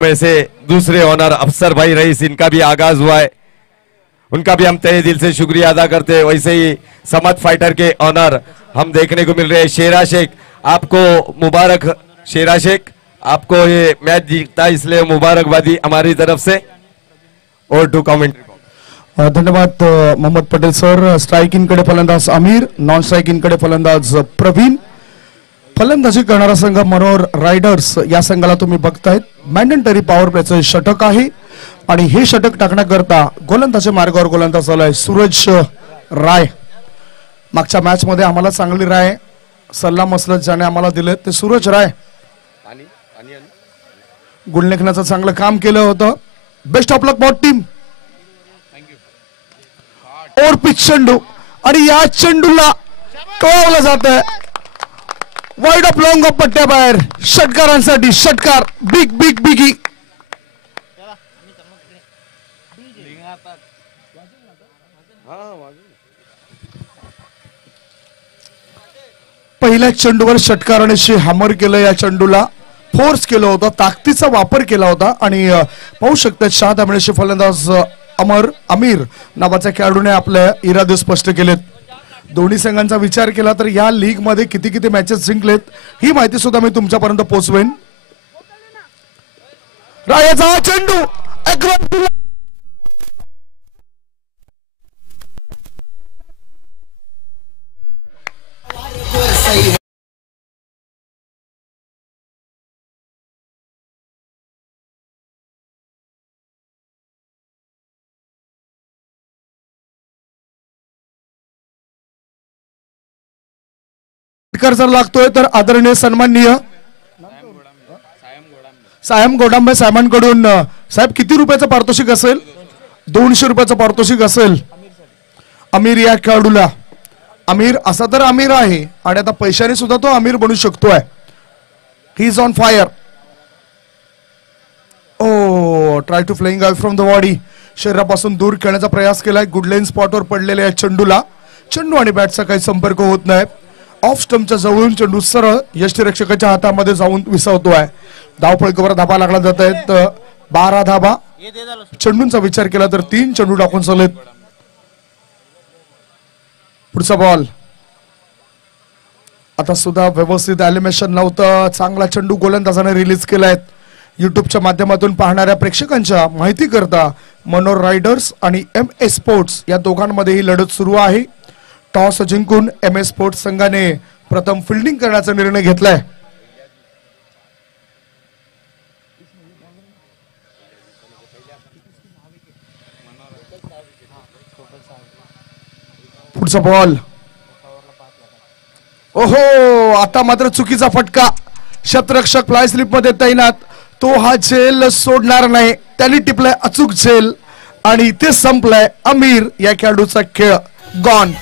में से दूसरे ऑनर अफसर भाई रईस, इनका भी आगाज हुआ है, उनका भी हम तहे दिल से शुक्रिया अदा करते हैं। वैसे ही समत फाइटर के ऑनर हम देखने को मिल रहे हैं। शेरा शेख, आपको मुबारक। शेरा शेख, आपको ये मैच जीता इसलिए मुबारकबादी हमारी तरफ से। और टू कमेंट। धन्यवाद मोहम्मद पटेल सर। स्ट्राइकिंग कडे फलंदाज आमिर, नॉन स्ट्राइकिंग कडे फलंदाज प्रवीण। फलंदाजी करणारा संघ मनोर रायडर्स या संघाला तुम्ही बघतायत मॅन्डेटरी पॉवर प्लेचं षटक आहे आणि हे षटक टाकण्याकरता गोलंदाजी मार्गावर गोलंदाज आलाय सूरज राय। मागच्या मॅच मध्ये आम्हाला चांगली राय सल्ला मसलत ज्याने आम्हाला दिले ते सूरज राय गुलनेखनाचं चांगलं काम केलं होतं। बेस्ट ऑफ लक बॉट टीम। और पिच चेंडू आणि या चेंडूला टोळवलं जात आहे वाइड ऑफ लॉंग ऑफ पट्ट्याबाहेर। षटकारांसाठी षटकार बिग बिग बिगी। पहिल्या चेंडूवर षटकाराने हॅमर केलं, या चेंडूला फोर्स केलं होतं, ताकदीचा वापर केला होता आणि पाहू शकतात 6 धाब्याचे फलंदाज आमिर नावाच्या खेळाडूने आपल्या इरादे स्पष्ट केलेत। दोन्ही संघांचा विचार केला तर या लीग मध्ये किती किती मॅचेस जिंकलेत ही माहिती सुद्धा मी तुमच्यापर्यंत पोहोचवेन। रायाचा चेंडू जर लागतोय तर आदरणीय सन्माननीय सायम गोडांबे साहेबांकडून साहेब किती रुपयाचं पारितोषिक असेल? 200 रुपयाचं पारितोषिक असेल आमिर या खेळाडूला। आमिर असा तर आमिर आहे आणि आता पैशाने सुद्धा तो आमिर बनू शकतोय। He is on fire. Oh try to flying away from the body. शरीरापासून दूर खेळण्याचा प्रयास केलाय। गुड लाईन स्पॉटवर पडलेल्या या चेंडूला चेंडू आणि बॅटचा काही संपर्क होत नाही। ऑफ स्टंपच्या जवळून चेंडू सरळ यष्टिरक्षकाच्या हातामध्ये जाऊन विसावतोय। धावफलकावर धाबा लागला जात आहेत 12 धाबा। चेंडूंचा विचार केला तर 3 चेंडू टाकून चाललेत। पुढचा बॉल आता सुद्धा व्यवस्थित एलिमिनेशन नव्हतं। चांगला चेंडू गोलंदाजाने रिलीज केलाय। युट्यूबच्या माध्यमातून पाहणाऱ्या प्रेक्षकांच्या माहिती करता मनोर रायडर्स आणि MS स्पोर्ट्स या दोघांमध्ये ही लढत सुरू आहे। टॉस जिंकून MS स्पोर्ट्स संघाने प्रथम फिल्डिंग करण्याचा निर्णय घेतलाय। पुढचा बॉल ओहो आता मात्र चुकीचा फटका। क्षेत्ररक्षक फ्लाय स्लिप मध्ये तैनात, तो हा झेल सोडणार नाही। त्यांनी टिपलाय अचूक झेल आणि ते संपलाय। आमिर या खेळाडूचा खेळ गॉन।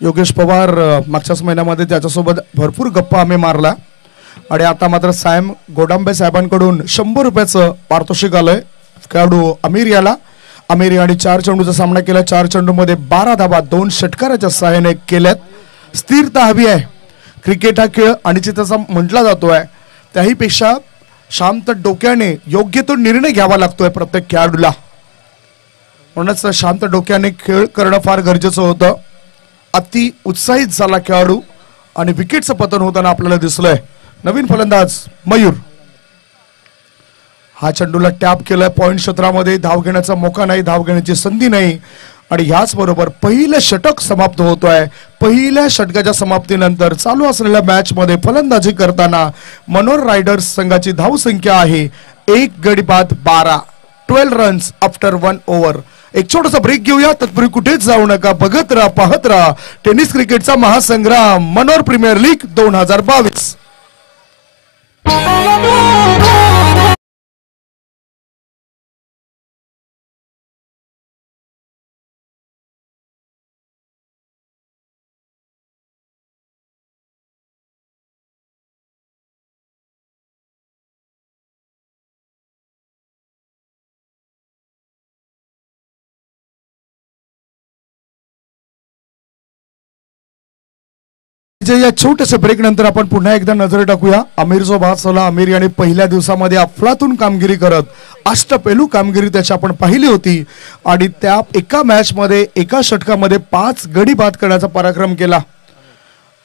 योगेश पवार मागच्याच महिन्यामध्ये त्याच्यासोबत भरपूर गप्पा आम्ही मारला आणि आता मात्र सायम गोडांबे साहेबांकडून 100 रुपयाचं पारितोषिक आलंय खेळाडू आमिर याला। आमिर याने 4 चेंडूचा सामना केला। 4 चेंडूमध्ये 12 धाबा 2 षटकाराच्या सहाय्याने केल्यात। स्थिरता हवी आहे। क्रिकेट हा खेळ अनिश्चिततेचा म्हटला जातोय, त्याही पेक्षा शांत डोक्याने योग्य तो निर्णय घ्यावा लागतोय प्रत्येक खेळाडूला। म्हणूनच शांत डोक्याने खेळ करणं फार गरजेचं होतं। अति उत्साहित झाला खेळाडू आणि विकेटचं पतन होताना आपल्याला दिसलंय। नवीन फलंदाज मयूर हा चेंडूला टॅप केलाय। पॉइंट क्षेत्रामध्ये धाव घेण्याचा मौका नाही, धाव घेण्याची संधी नाही आणि ह्याच बरोबर पहिलं षटक समाप्त होतोय। पहिल्या षटकाच्या समाप्तीनंतर चालू असलेल्या मॅच मध्ये फलंदाजी करताना मनोर रायडर्स संघाची धाव संख्या आहे 1 गडी बाद 12। 12 रन्स आफ्टर 1 ओव्हर। एक छोटासा ब्रेक घेऊया, तत्पूर्वी कुठेच जाऊ नका, बघत राहा, पाहत राहा टेनिस क्रिकेटचा महासंग्राम मनोर प्रीमियर लीग 2022। जे या छोट्याशा ब्रेक नंतर आपण पुन्हा एकदा नजर टाकूया आमिरचा बादशाहला. आमिर याने पहिल्या दिवसामध्ये अफलातून कामगिरी करत अष्टपैलू कामगिरी त्याची आपण पाहिली होती आणि त्या एका मॅच मध्ये एका षटकामध्ये 5 गडी बाद करण्याचा पराक्रम केला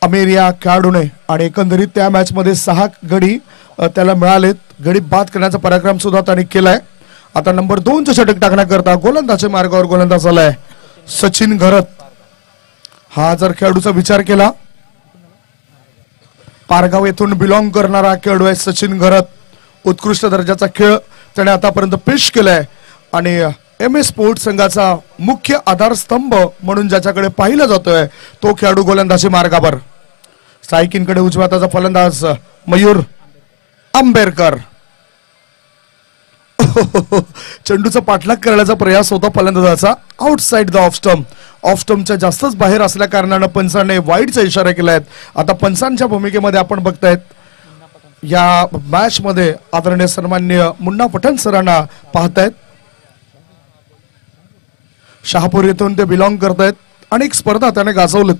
आमिर या खेळाडूने आणि एकंदरीत त्या मॅच मध्ये 6 गडी त्याला मिळालेत. गडी बाद करण्याचा पराक्रम सुद्धा त्याने केलाय. आता नंबर 2 चे षटक टाकण्याकरता गोलंदाजी मार्गावर गोलंदाज आलाय सचिन घरत. हा जर खेळाडूचा विचार केला पारगाव येथून बिलॉंग करणारा खेळाडू आहे सचिन घरत. उत्कृष्ट दर्जाचा खेळ त्याने आतापर्यंत पेश केलाय आणि MS स्पोर्ट्स संघाचा मुख्य आधारस्तंभ म्हणून ज्याच्याकडे पाहिलं जातोय तो खेळाडू गोलंदाजी मार्गावर. सायकिनकडे उजव्या हाताचा फलंदाज मयूर आंबेरकर. चेंडूचा पाठलाग करण्याचा प्रयास होता फलंदाजाचा outside the off stump. Off स्टंपच्या जास्तच बाहेर असल्या कारणाने पंचाने वाईडचा इशारा केलाय. आता पंचांच्या भूमिकेमध्ये आपण बघतायत या मॅच मध्ये आदरणीय सन्माननीय मुन्ना पठाण सरांना पाहतायत. शहापूर येथून ते बिलॉंग करतायत. अनेक स्पर्धा त्याने गाजवलेत.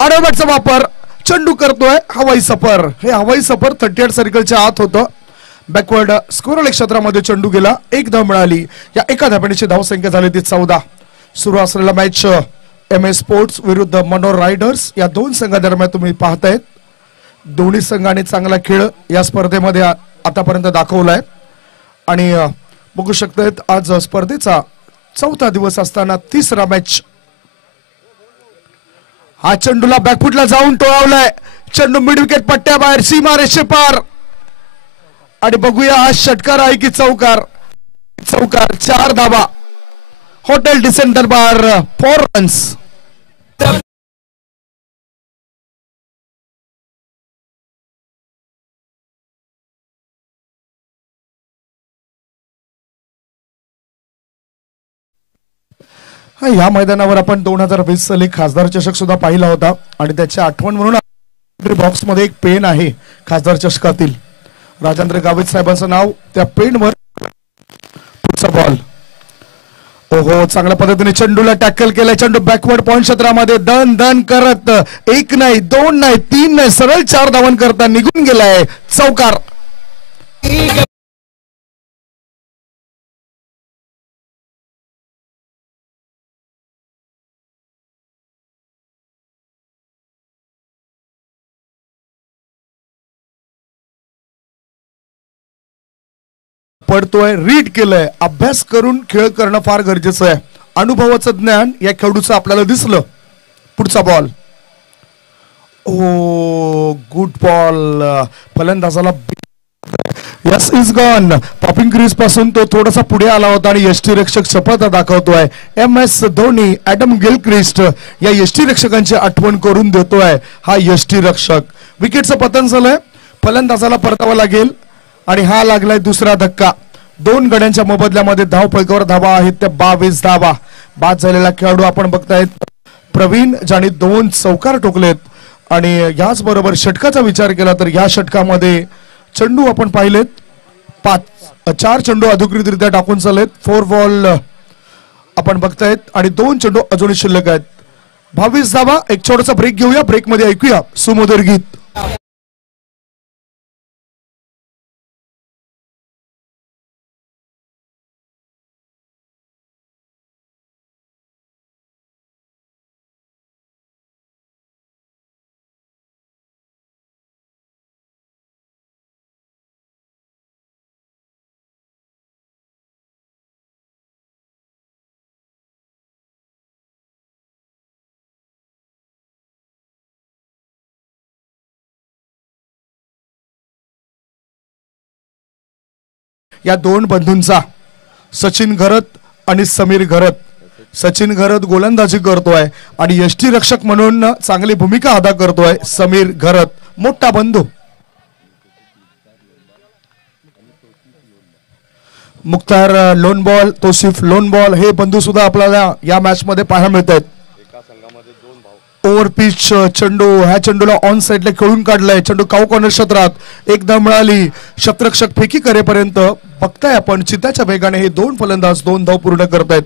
आडवबॅटचा वापर चेंडू करतोय हवाई सफर. हे हवाई सफर 38 सर्कलच्या आत होतं. बॅकवर्ड स्कोरल क्षेत्रामध्ये चेंडू गेला. एक धाव मिळाली. या एका धाब्याची धावसंख्या झाली ती 14. सुरू असलेला मॅच MS स्पोर्ट्स विरुद्ध मनोर रायडर्स या दोन संघादरम्यान तुम्ही पाहतायत. दोन्ही संघांनी चांगला खेळ या स्पर्धेमध्ये आतापर्यंत दाखवलाय आणि बघू शकतायत आज स्पर्धेचा 4था दिवस असताना 3रा मॅच. हा चेंडूला बॅकफुटला जाऊन टोळावलाय. चेंडू मिड विकेट पट्ट्याबाहेर सीमा रेषेपार आणि बघूया हा षटकार आहे की चौकार. 4 धावा. हॉटेल डिसेंटर बार 4 रन्स. या मैदानावर आपण 2020 साली खासदार चषक सुद्धा पाहिला होता आणि त्याची आठवण म्हणून बॉक्स मध्ये एक पेन आहे खासदार चषकातील. राजेंद्र गावित साहेबांचं नाव त्या पेनवर. पुढचा बॉल. ओहो चांगल्या पद्धतीने चेंडूला टॅकल केलाय. चेंडू बॅकवर्ड पॉइंट क्षेत्रामध्ये दन दन करत 1 नाही 2 नाही 3 नाही सरळ 4 धावन करता निघून गेलाय. चौकार. पडतोय. रीड केलंय. अभ्यास करून खेळ करणं फार गरजेचं आहे. अनुभवाचं ज्ञान या खेळाडूचं आपल्याला दिसलं. पुढचा बॉल. Oh good ball. फलंदाजाला yes is gone. Popping crease पासून तो थोडासा पुढे आला होता आणि यष्टीरक्षक सफलता दाखवतोय. MS धोनी ऍडम गिलक्रिस्ट या यष्टीरक्षकांची आठवण करून देतोय. हा यष्टीरक्षक. विकेटचं पतन झालंय. फलंदाजाला परतावा लागेल आणि हा लागलाय दुसरा धक्का. 2 गड्यांच्या मोबदल्यामध्ये धाव फलकावर धावा आहेत त्या 22 धावा. बाद झालेला खेळाडू आपण बघतायत प्रवीण ज्याने 2 चौकार ठोकलेत आणि याच बरोबर षटकाचा विचार केला तर या षटकामध्ये चेंडू आपण पाहिलेत 4 चेंडू अधिकृतरित्या टाकून चाललेत. 4 बॉल आपण बघतायत आणि 2 चेंडू अजूनही शिल्लक आहेत. 22 धावा. एक छोटासा ब्रेक घेऊया. ब्रेक मध्ये ऐकूया सुमधुर गीत. या 2 बंधूंचा सचिन घरत आणि समीर घरत. सचिन घरत गोलंदाजी करतोय आणि यष्टीरक्षक म्हणून चांगली भूमिका अदा करतोय समीर घरत. मोठा बंधू. मुख्तार लोन बॉल, तोसिफ लोन बॉल हे बंधू सुद्धा आपल्याला या मॅच मध्ये पाहायला मिळत आहेत. ओव्हर पिच चेंडू. ह्या चेंडूला ऑन साइडला खेळून काढलाय. चेंडू काऊ कॉर्नर क्षेत्रात एक धाव मिळाली. क्षेत्ररक्षक फेकी करेपर्यंत बघताय आपण चिताच्या वेगाने हे 2 फलंदाज 2 धाव पूर्ण करतायत.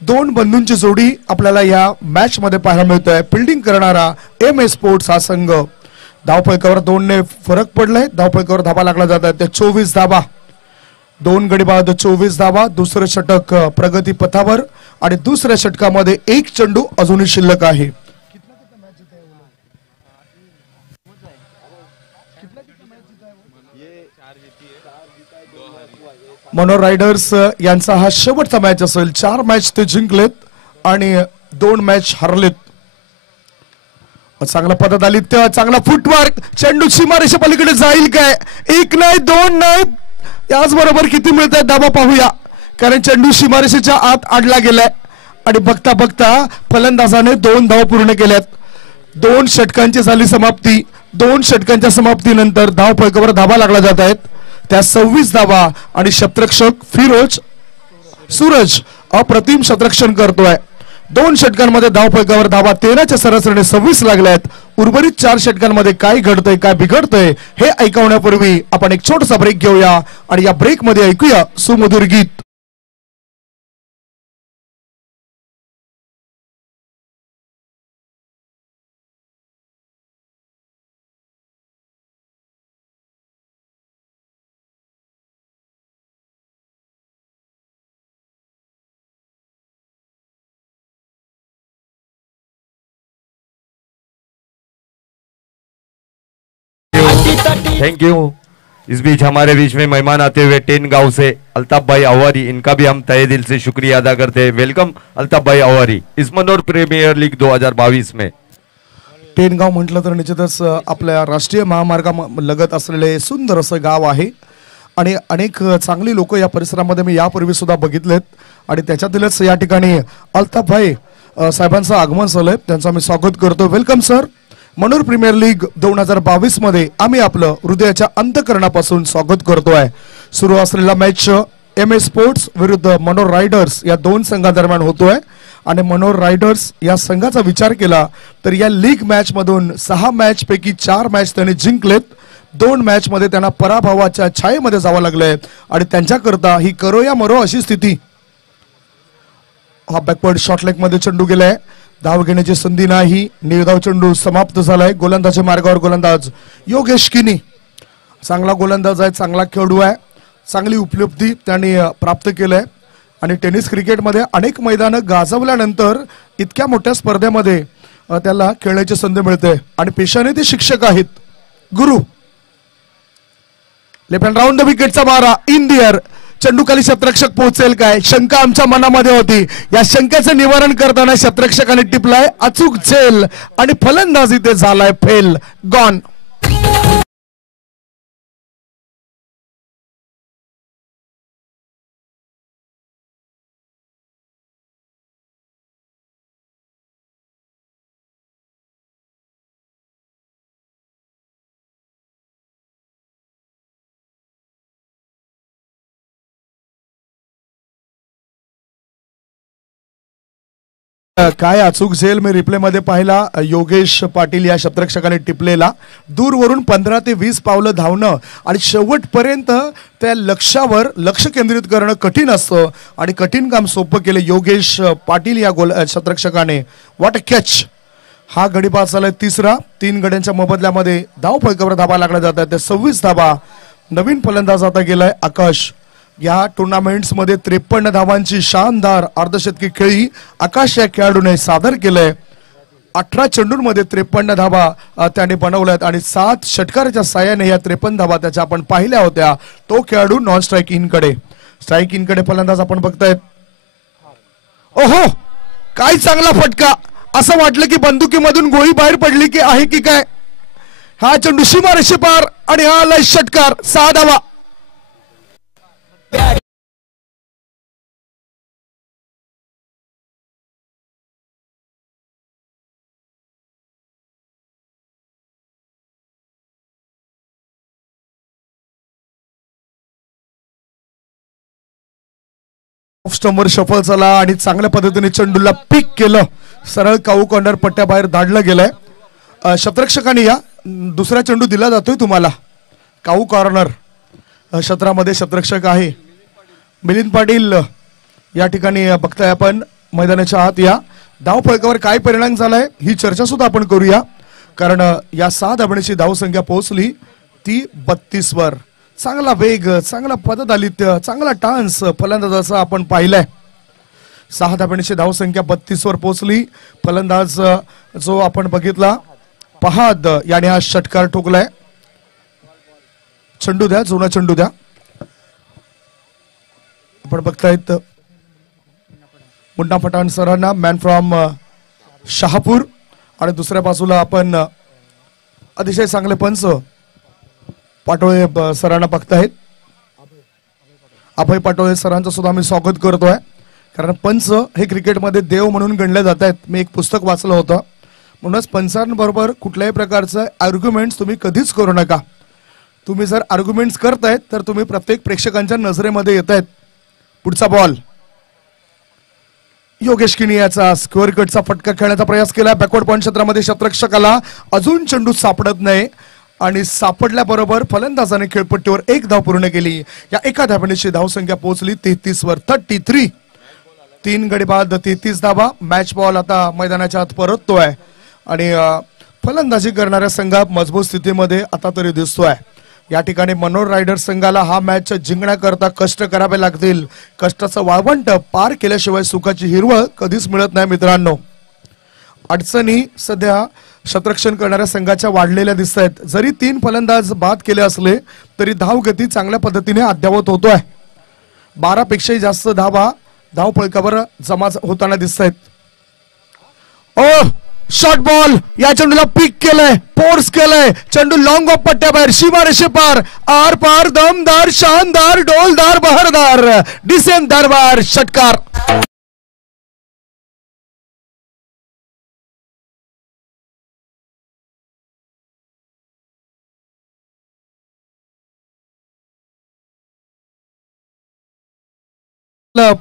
दोन बंधूंची जोडी आपल्याला या मॅच मध्ये पाहायला मिळतोय. फिल्डिंग करणारा MS स्पोर्ट्स हा संघ. धावफलकावर 2 ने फरक पडलाय. धावफलकावर धाबा लागला जात आहे. ते 24 धाबा. 2 गडी बाद 24 धाबा. दुसरं षटक प्रगती पथावर आणि दुसऱ्या षटकामध्ये 1 चेंडू अजूनही शिल्लक आहे. मनोर रायडर्स यांचा हा शेवटचा मॅच असेल. 4 मॅच ते जिंकलेत आणि 2 मॅच हरलेत. चांगला पद्धत आली. चांगला फुटवर्क. चेंडू सीमारेषे पलीकडे जाईल काय? 1 नाही 2 नाही. याचबरोबर किती मिळत आहे धाबा पाहूया, कारण चेंडू सीमारेषेच्या आत अडला गेलाय आणि बघता बघता फलंदाजाने 2 धावा पूर्ण केल्यात. 2 षटकांची झाली समाप्ती. 2 षटकांच्या समाप्तीनंतर धावफलकावर धाबा लागला जात आहेत. त्या 26 धावा आणि शतरक्षक फिरोज सूरज अप्रतिम शतरक्षण करतोय. 2 षटकांमध्ये धावफलकावर धावा 13च्या सरासरीने 26 लागल्यात. उर्वरित 4 षटकांमध्ये काय घडतंय काय बिघडतंय हे ऐकवण्यापूर्वी आपण एक छोटासा ब्रेक घेऊया आणि या ब्रेक मध्ये ऐकूया सुमधुर गीत. Thank you. इस बीच हमारे बीच में मेहमान आते हुए 10 गांव से अल्ताफ भाई अवारी, इनका भी हम तहे दिल से शुक्रिया अदा करते हैं। वेलकम अल्ताफ भाई अवारी इस मनोर प्रीमियर लीग 2022 में। 10 गाव म्हटलं तर निश्चितच आपल्या राष्ट्रीय महामार्गालगत असलेले सुंदर असं गाव आहे आणि अनेक चांगली लोक या परिसरामध्ये मी यापूर्वी सुद्धा बघितलेत आणि त्याच्यातीलच या ठिकाणी अल्ताफ भाई साहेबांचं आगमन झालंय, त्यांचं मी स्वागत करतो। Welcome sir. Manor premier league 2022 मध्ये आम्ही आपलं हृदयाच्या अंतःकरणापासून स्वागत करतोय। सुरू असलेला मॅच MS स्पोर्ट्स विरुद्ध मनोर रायडर्स या 2 संघांदरम्यान होतोय आणि मनोर रायडर्स या संघाचा विचार केला तर या लीग मॅच मधून 6 मॅच पैकी 4 मॅच त्यांनी जिंकलेत। 2 मॅच मध्ये त्यांना पराभवाच्या छायेमध्ये जावं लागलंय आणि त्यांच्याकरता ही करो या मरो अशी स्थिती। हा बॅकवर्ड शॉट लेग मध्ये चेंडू गेलाय, धाव घेण्याची संधी नाही, निर्धाव चेंडू समाप्त झालाय। गोलंदाजी मार्गावर गोलंदाज योगेश किनी, चांगला गोलंदाज आहे, चांगला खेळाडू आहे, चांगली उपलब्धी त्यांनी प्राप्त केलंय आणि टेनिस क्रिकेटमध्ये अनेक मैदानं गाजवल्यानंतर इतक्या मोठ्या स्पर्धेमध्ये त्याला खेळण्याची संधी मिळते आणि पेशाने ते शिक्षक आहेत। गुरु लेफ्ट हँड राऊंड द विकेटचा मारा इन द एअर, चेंडू खाली शतरक्षक पोहोचेल काय, शंका आमच्या मनामध्ये होती। या शंकेचं निवारण करताना शतरक्षकाने टिपलाय अचूक झेल आणि फलंदाजी ते झालाय फेल, गॉन। काय अचूक झेल मी रिप्ले मध्ये पाहिला। योगेश पाटील या शतरक्षकाने टिपलेला दूरवरून 15 ते 20 पावलं धावणं आणि शेवटपर्यंत त्या लक्ष्यावर लक्ष केंद्रित करणं कठीण असतं आणि कठीण काम सोपं केलं योगेश पाटील या शतरक्षकाने। What a catch. हा गडी बाद झालाय तिसरा। 3 गड्यांच्या मोबदल्यामध्ये धाव फलकावर धाबा लागला जात आहे, 26 धाबा। नवीन फलंदाज आता गेलाय आकाश। या टुर्नामेंट्स मध्ये 53 धावांची शानदार अर्धशतकी खेळी आकाश या खेळाडूने सादर केलंय। 18 चेंडूंमध्ये 53 धावा त्याने बनवल्यात आणि 7 षटकाराच्या साहाय्याने या 53 धावा त्याच्या आपण पाहिल्या होत्या। तो खेळाडू नॉन स्ट्राईक इन कडे फलंदाज आपण बघतायत। ओहो काय चांगला फटका, असं वाटलं की बंदुकीमधून गोळी बाहेर पडली की आहे की काय। हा चेंडू सीमारेषे पार आणि हा आलाय षटकार, 6 धावा। स्टंबर शफल झाला आणि चांगल्या पद्धतीने चेंडूला पिक केलं, सरळ काऊ कॉर्नर पट्ट्या बाहेर धाडलं गेलंय। शतरक्षकाने या दुसरा चेंडू दिला जातोय तुम्हाला। काऊ कॉर्नर क्षेत्रामध्ये शतरक्षक आहे मिलिंद पाटील या ठिकाणी बघताय आपण। मैदानाच्या आत या. धाव फलकावर काय परिणाम झालाय ही चर्चा सुद्धा आपण करूया, कारण या 6 धावण्याची धावसंख्या पोहोचली ती 32 वर. चांगला वेग, चांगला पददालित्य, चांगला टान्स फलंदाजाचा आपण पाहिलाय. 6 धावण्याची धावसंख्या 32 वर पोहोचली. फलंदाज जो आपण बघितला पहाद याने हा षटकार ठोकलाय. चेंडू द्या, जुना चेंडू द्या. आपण बघतायत मुन्ना पठाण सरांना, मॅन फ्रॉम शहापूर, आणि दुसऱ्या बाजूला आपण अतिशय चांगले पंच पाटोळे सरांना बघतायत. अभय पाटोळे सरांचं सुद्धा आम्ही स्वागत करतोय, कारण पंच हे क्रिकेटमध्ये देव म्हणून गणले जात आहेत. मी एक पुस्तक वाचलं होतं, म्हणूनच पंचांबरोबर कुठल्याही प्रकारचं आर्ग्युमेंट्स तुम्ही कधीच करू नका. तुम्ही जर आर्ग्युमेंट्स करतायत तर तुम्ही प्रत्येक प्रेक्षकांच्या नजरेमध्ये येत आहेत. पुढचा बॉल योगेश किनियाचा स्क्वेअर कटचा फटका खेळण्याचा प्रयास केला. बॅकवर्ड पॉइंट क्षेत्रामध्ये शतरक्षकाला अजून चेंडू सापडत नाही, आणि सापडल्याबरोबर फलंदाजाने खेळपट्टीवर 1 धाव पूर्ण केली. या एका धावण्याची धावसंख्या पोहोचली 33 वर. 33. 3 गडी बाद 33 धावा. मॅच बॉल आता मैदानाच्या आत परततोय, आणि फलंदाजी करणाऱ्या संघात मजबूत स्थितीमध्ये आता तरी दिसतोय. या ठिकाणी मनोर रायडर्स संघाला हा मॅच जिंकण्याकरता कष्ट करावे लागतील. कष्टाचं वाळवंट पार केल्याशिवाय सुखाची हिरवळ कधीच मिळत नाही मित्रांनो. अडचणी सध्या शतरक्षण करणाऱ्या संघाच्या वाढलेल्या दिसत आहेत. जरी 3 फलंदाज बाद केले असले तरी धाव गती चांगल्या पद्धतीने अद्यावत होतोय. 12 पेक्षाही जास्त धावा धाव फलकावर जमा होताना दिसत आहेत. ओ शॉर्ट बॉल, या चेंडूला पिक केलंय, फोर्स केलंय. चेंडू लॉंग ऑफ पट्ट्याबाहेर, सीमारेषे पार, आर पार, दमदार, शानदार, डोलदार, बहरदार, डिसेंट दरबार षटकार.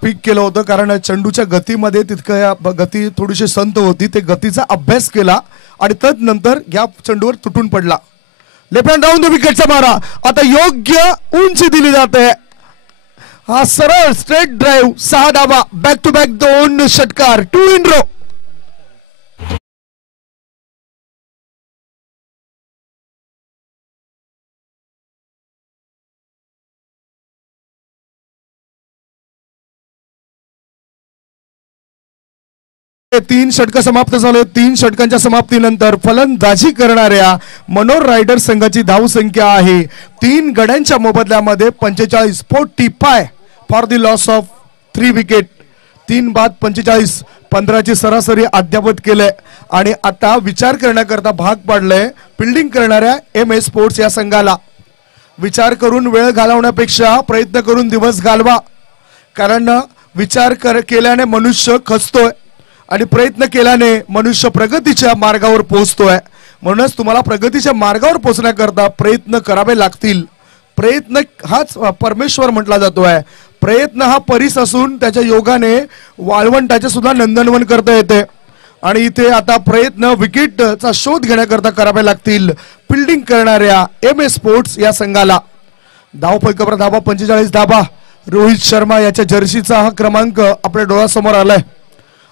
पीक केलं होतं, कारण चेंडूच्या गतीमध्ये तितक्या गती थोडीशी संत होती. ते गतीचा अभ्यास केला आणि तदनंतर या चेंडूवर तुटून पडला. लेफ्ट हँड राऊंड विकेटचा मारा. आता योग्य उंची दिली जाते. हा सरळ स्ट्रेट ड्राईव्ह, 6 धावा, बॅक टू बॅक 2 षटकार, 2 इन रो. तीन षटक समाप्त झाले. 3 षटकांच्या समाप्तीनंतर फलंदाजी करणाऱ्या मनोर रायडर्स संघाची धावसंख्या आहे 3 गड्यांच्या मोबदल्यामध्ये 45, 45 for the loss of 3 wicket. 3 बाद 45, 15ची सरासरी अद्यावत केले. आणि आता विचार करण्याकरता भाग पाडलंय फिल्डिंग करणाऱ्या MS स्पोर्ट्स या संघाला. विचार करून वेळ घालवण्यापेक्षा प्रयत्न करून दिवस घालवा, कारण विचार केल्याने मनुष्य खचतोय आणि प्रयत्न केल्याने मनुष्य प्रगतीच्या मार्गावर पोहोचतोय. म्हणूनच तुम्हाला प्रगतीच्या मार्गावर पोहोचण्याकरता प्रयत्न करावे लागतील. प्रयत्न हाच परमेश्वर म्हटला जातोय. प्रयत्न हा परीस असून त्याच्या योगाने वाळवंटाचे सुद्धा नंदनवन करता येते. आणि इथे आता प्रयत्न विकेटचा शोध घेण्याकरता करावे लागतील फिल्डिंग करणाऱ्या MS स्पोर्ट्स या संघाला. धाव फलकावर धावा 45 धावा. रोहित शर्मा याच्या जर्सीचा हा क्रमांक आपल्या डोळ्यासमोर आलाय.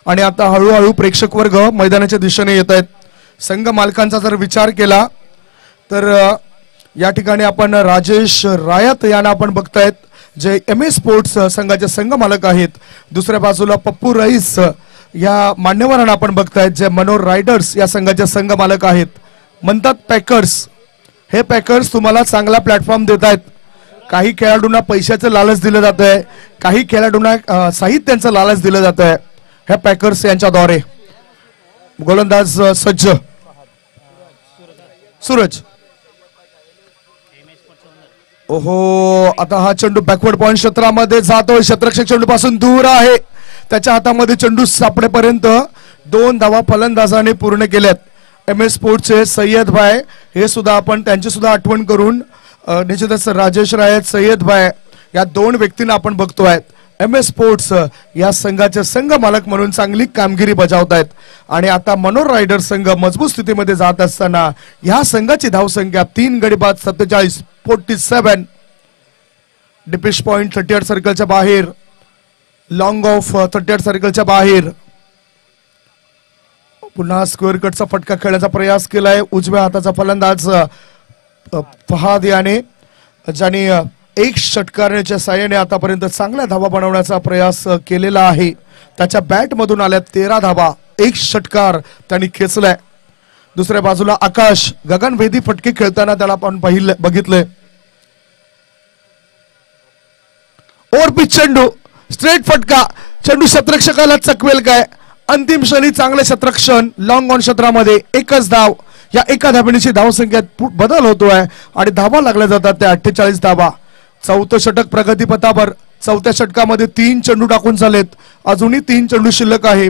आणि आता हळूहळू प्रेक्षक वर्ग मैदानाच्या दिशेने येत आहेत. संघ मालकांचा जर विचार केला तर या ठिकाणी आपण राजेश रायत यांना आपण बघतायत, जे MS स्पोर्ट्स संघाचे संघ मालक आहेत. दुसऱ्या बाजूला पप्पू रईस या मान्यवरांना आपण बघतायत, जे मनोर रायडर्स या संघाचे संघ मालक आहेत. म्हणतात पॅकर्स. हे पॅकर्स तुम्हाला चांगला प्लॅटफॉर्म देत आहेत. काही खेळाडूंना पैशाचं लालच दिलं जात आहे, काही खेळाडूंना साहित्याचं लालच दिलं जात आहे. ह्या पॅकर्स यांच्याद्वारे गोलंदाज सज्ज सूरज. ओहो, आता हा चेंडू बॅकवर्ड पॉइंट क्षेत्रामध्ये जातोय. क्षेत्ररक्षक चेंडू पासून दूर आहे. त्याच्या हातामध्ये चेंडू सापडेपर्यंत 2 धावा फलंदाजाने पूर्ण केल्यात. MS स्पोर्ट्सचे सय्यद भाई, हे सुद्धा आपण त्यांची सुद्धा आठवण करून निश्चितच राजेश रायत, सय्यद भाई या 2 व्यक्तींना आपण बघतोय. MS स्पोर्ट्स या संघाचे संघ मालक म्हणून चांगली कामगिरी बजावत आहेत. आणि आता मनोर रायडर्स संघ मजबूत स्थितीमध्ये जात असताना या संघाची धावसंख्या 3 गडी बाद 47, 47. डिपिश पॉइंट 38 सर्कलच्या बाहेर लॉंग ऑफ 38 सर्कलच्या बाहेर. पुन्हा स्क्वेअर कटचा फटका खेळण्याचा प्रयास केलाय उजव्या हाताचा फलंदाज फहाद याने, ज्याने एक षटकाराच्या साहाय्याने आतापर्यंत चांगल्या धावा बनवण्याचा प्रयास केलेला आहे. त्याच्या बॅट मधून आल्या 13 धावा, एक षटकार त्यांनी खेचलाय. दुसऱ्या बाजूला आकाश गगनभेदी फटके खेळताना त्याला आपण बघितलंय. ओव्हरपिच चेंडू, स्ट्रेट फटका, चेंडू शतरक्षकाला चकवेल काय? अंतिम क्षणी चांगले शतरक्षण लॉंग ऑन क्षेत्रामध्ये. एकच धाव, या एका धावेची धावसंख्येत बदल होतोय आणि धावा लागल्या जातात त्या 48 धावा. चौथं षटक प्रगतीपथावर. चौथ्या षटकामध्ये 3 चेंडू टाकून झालेत, अजूनही 3 चेंडू शिल्लक आहे.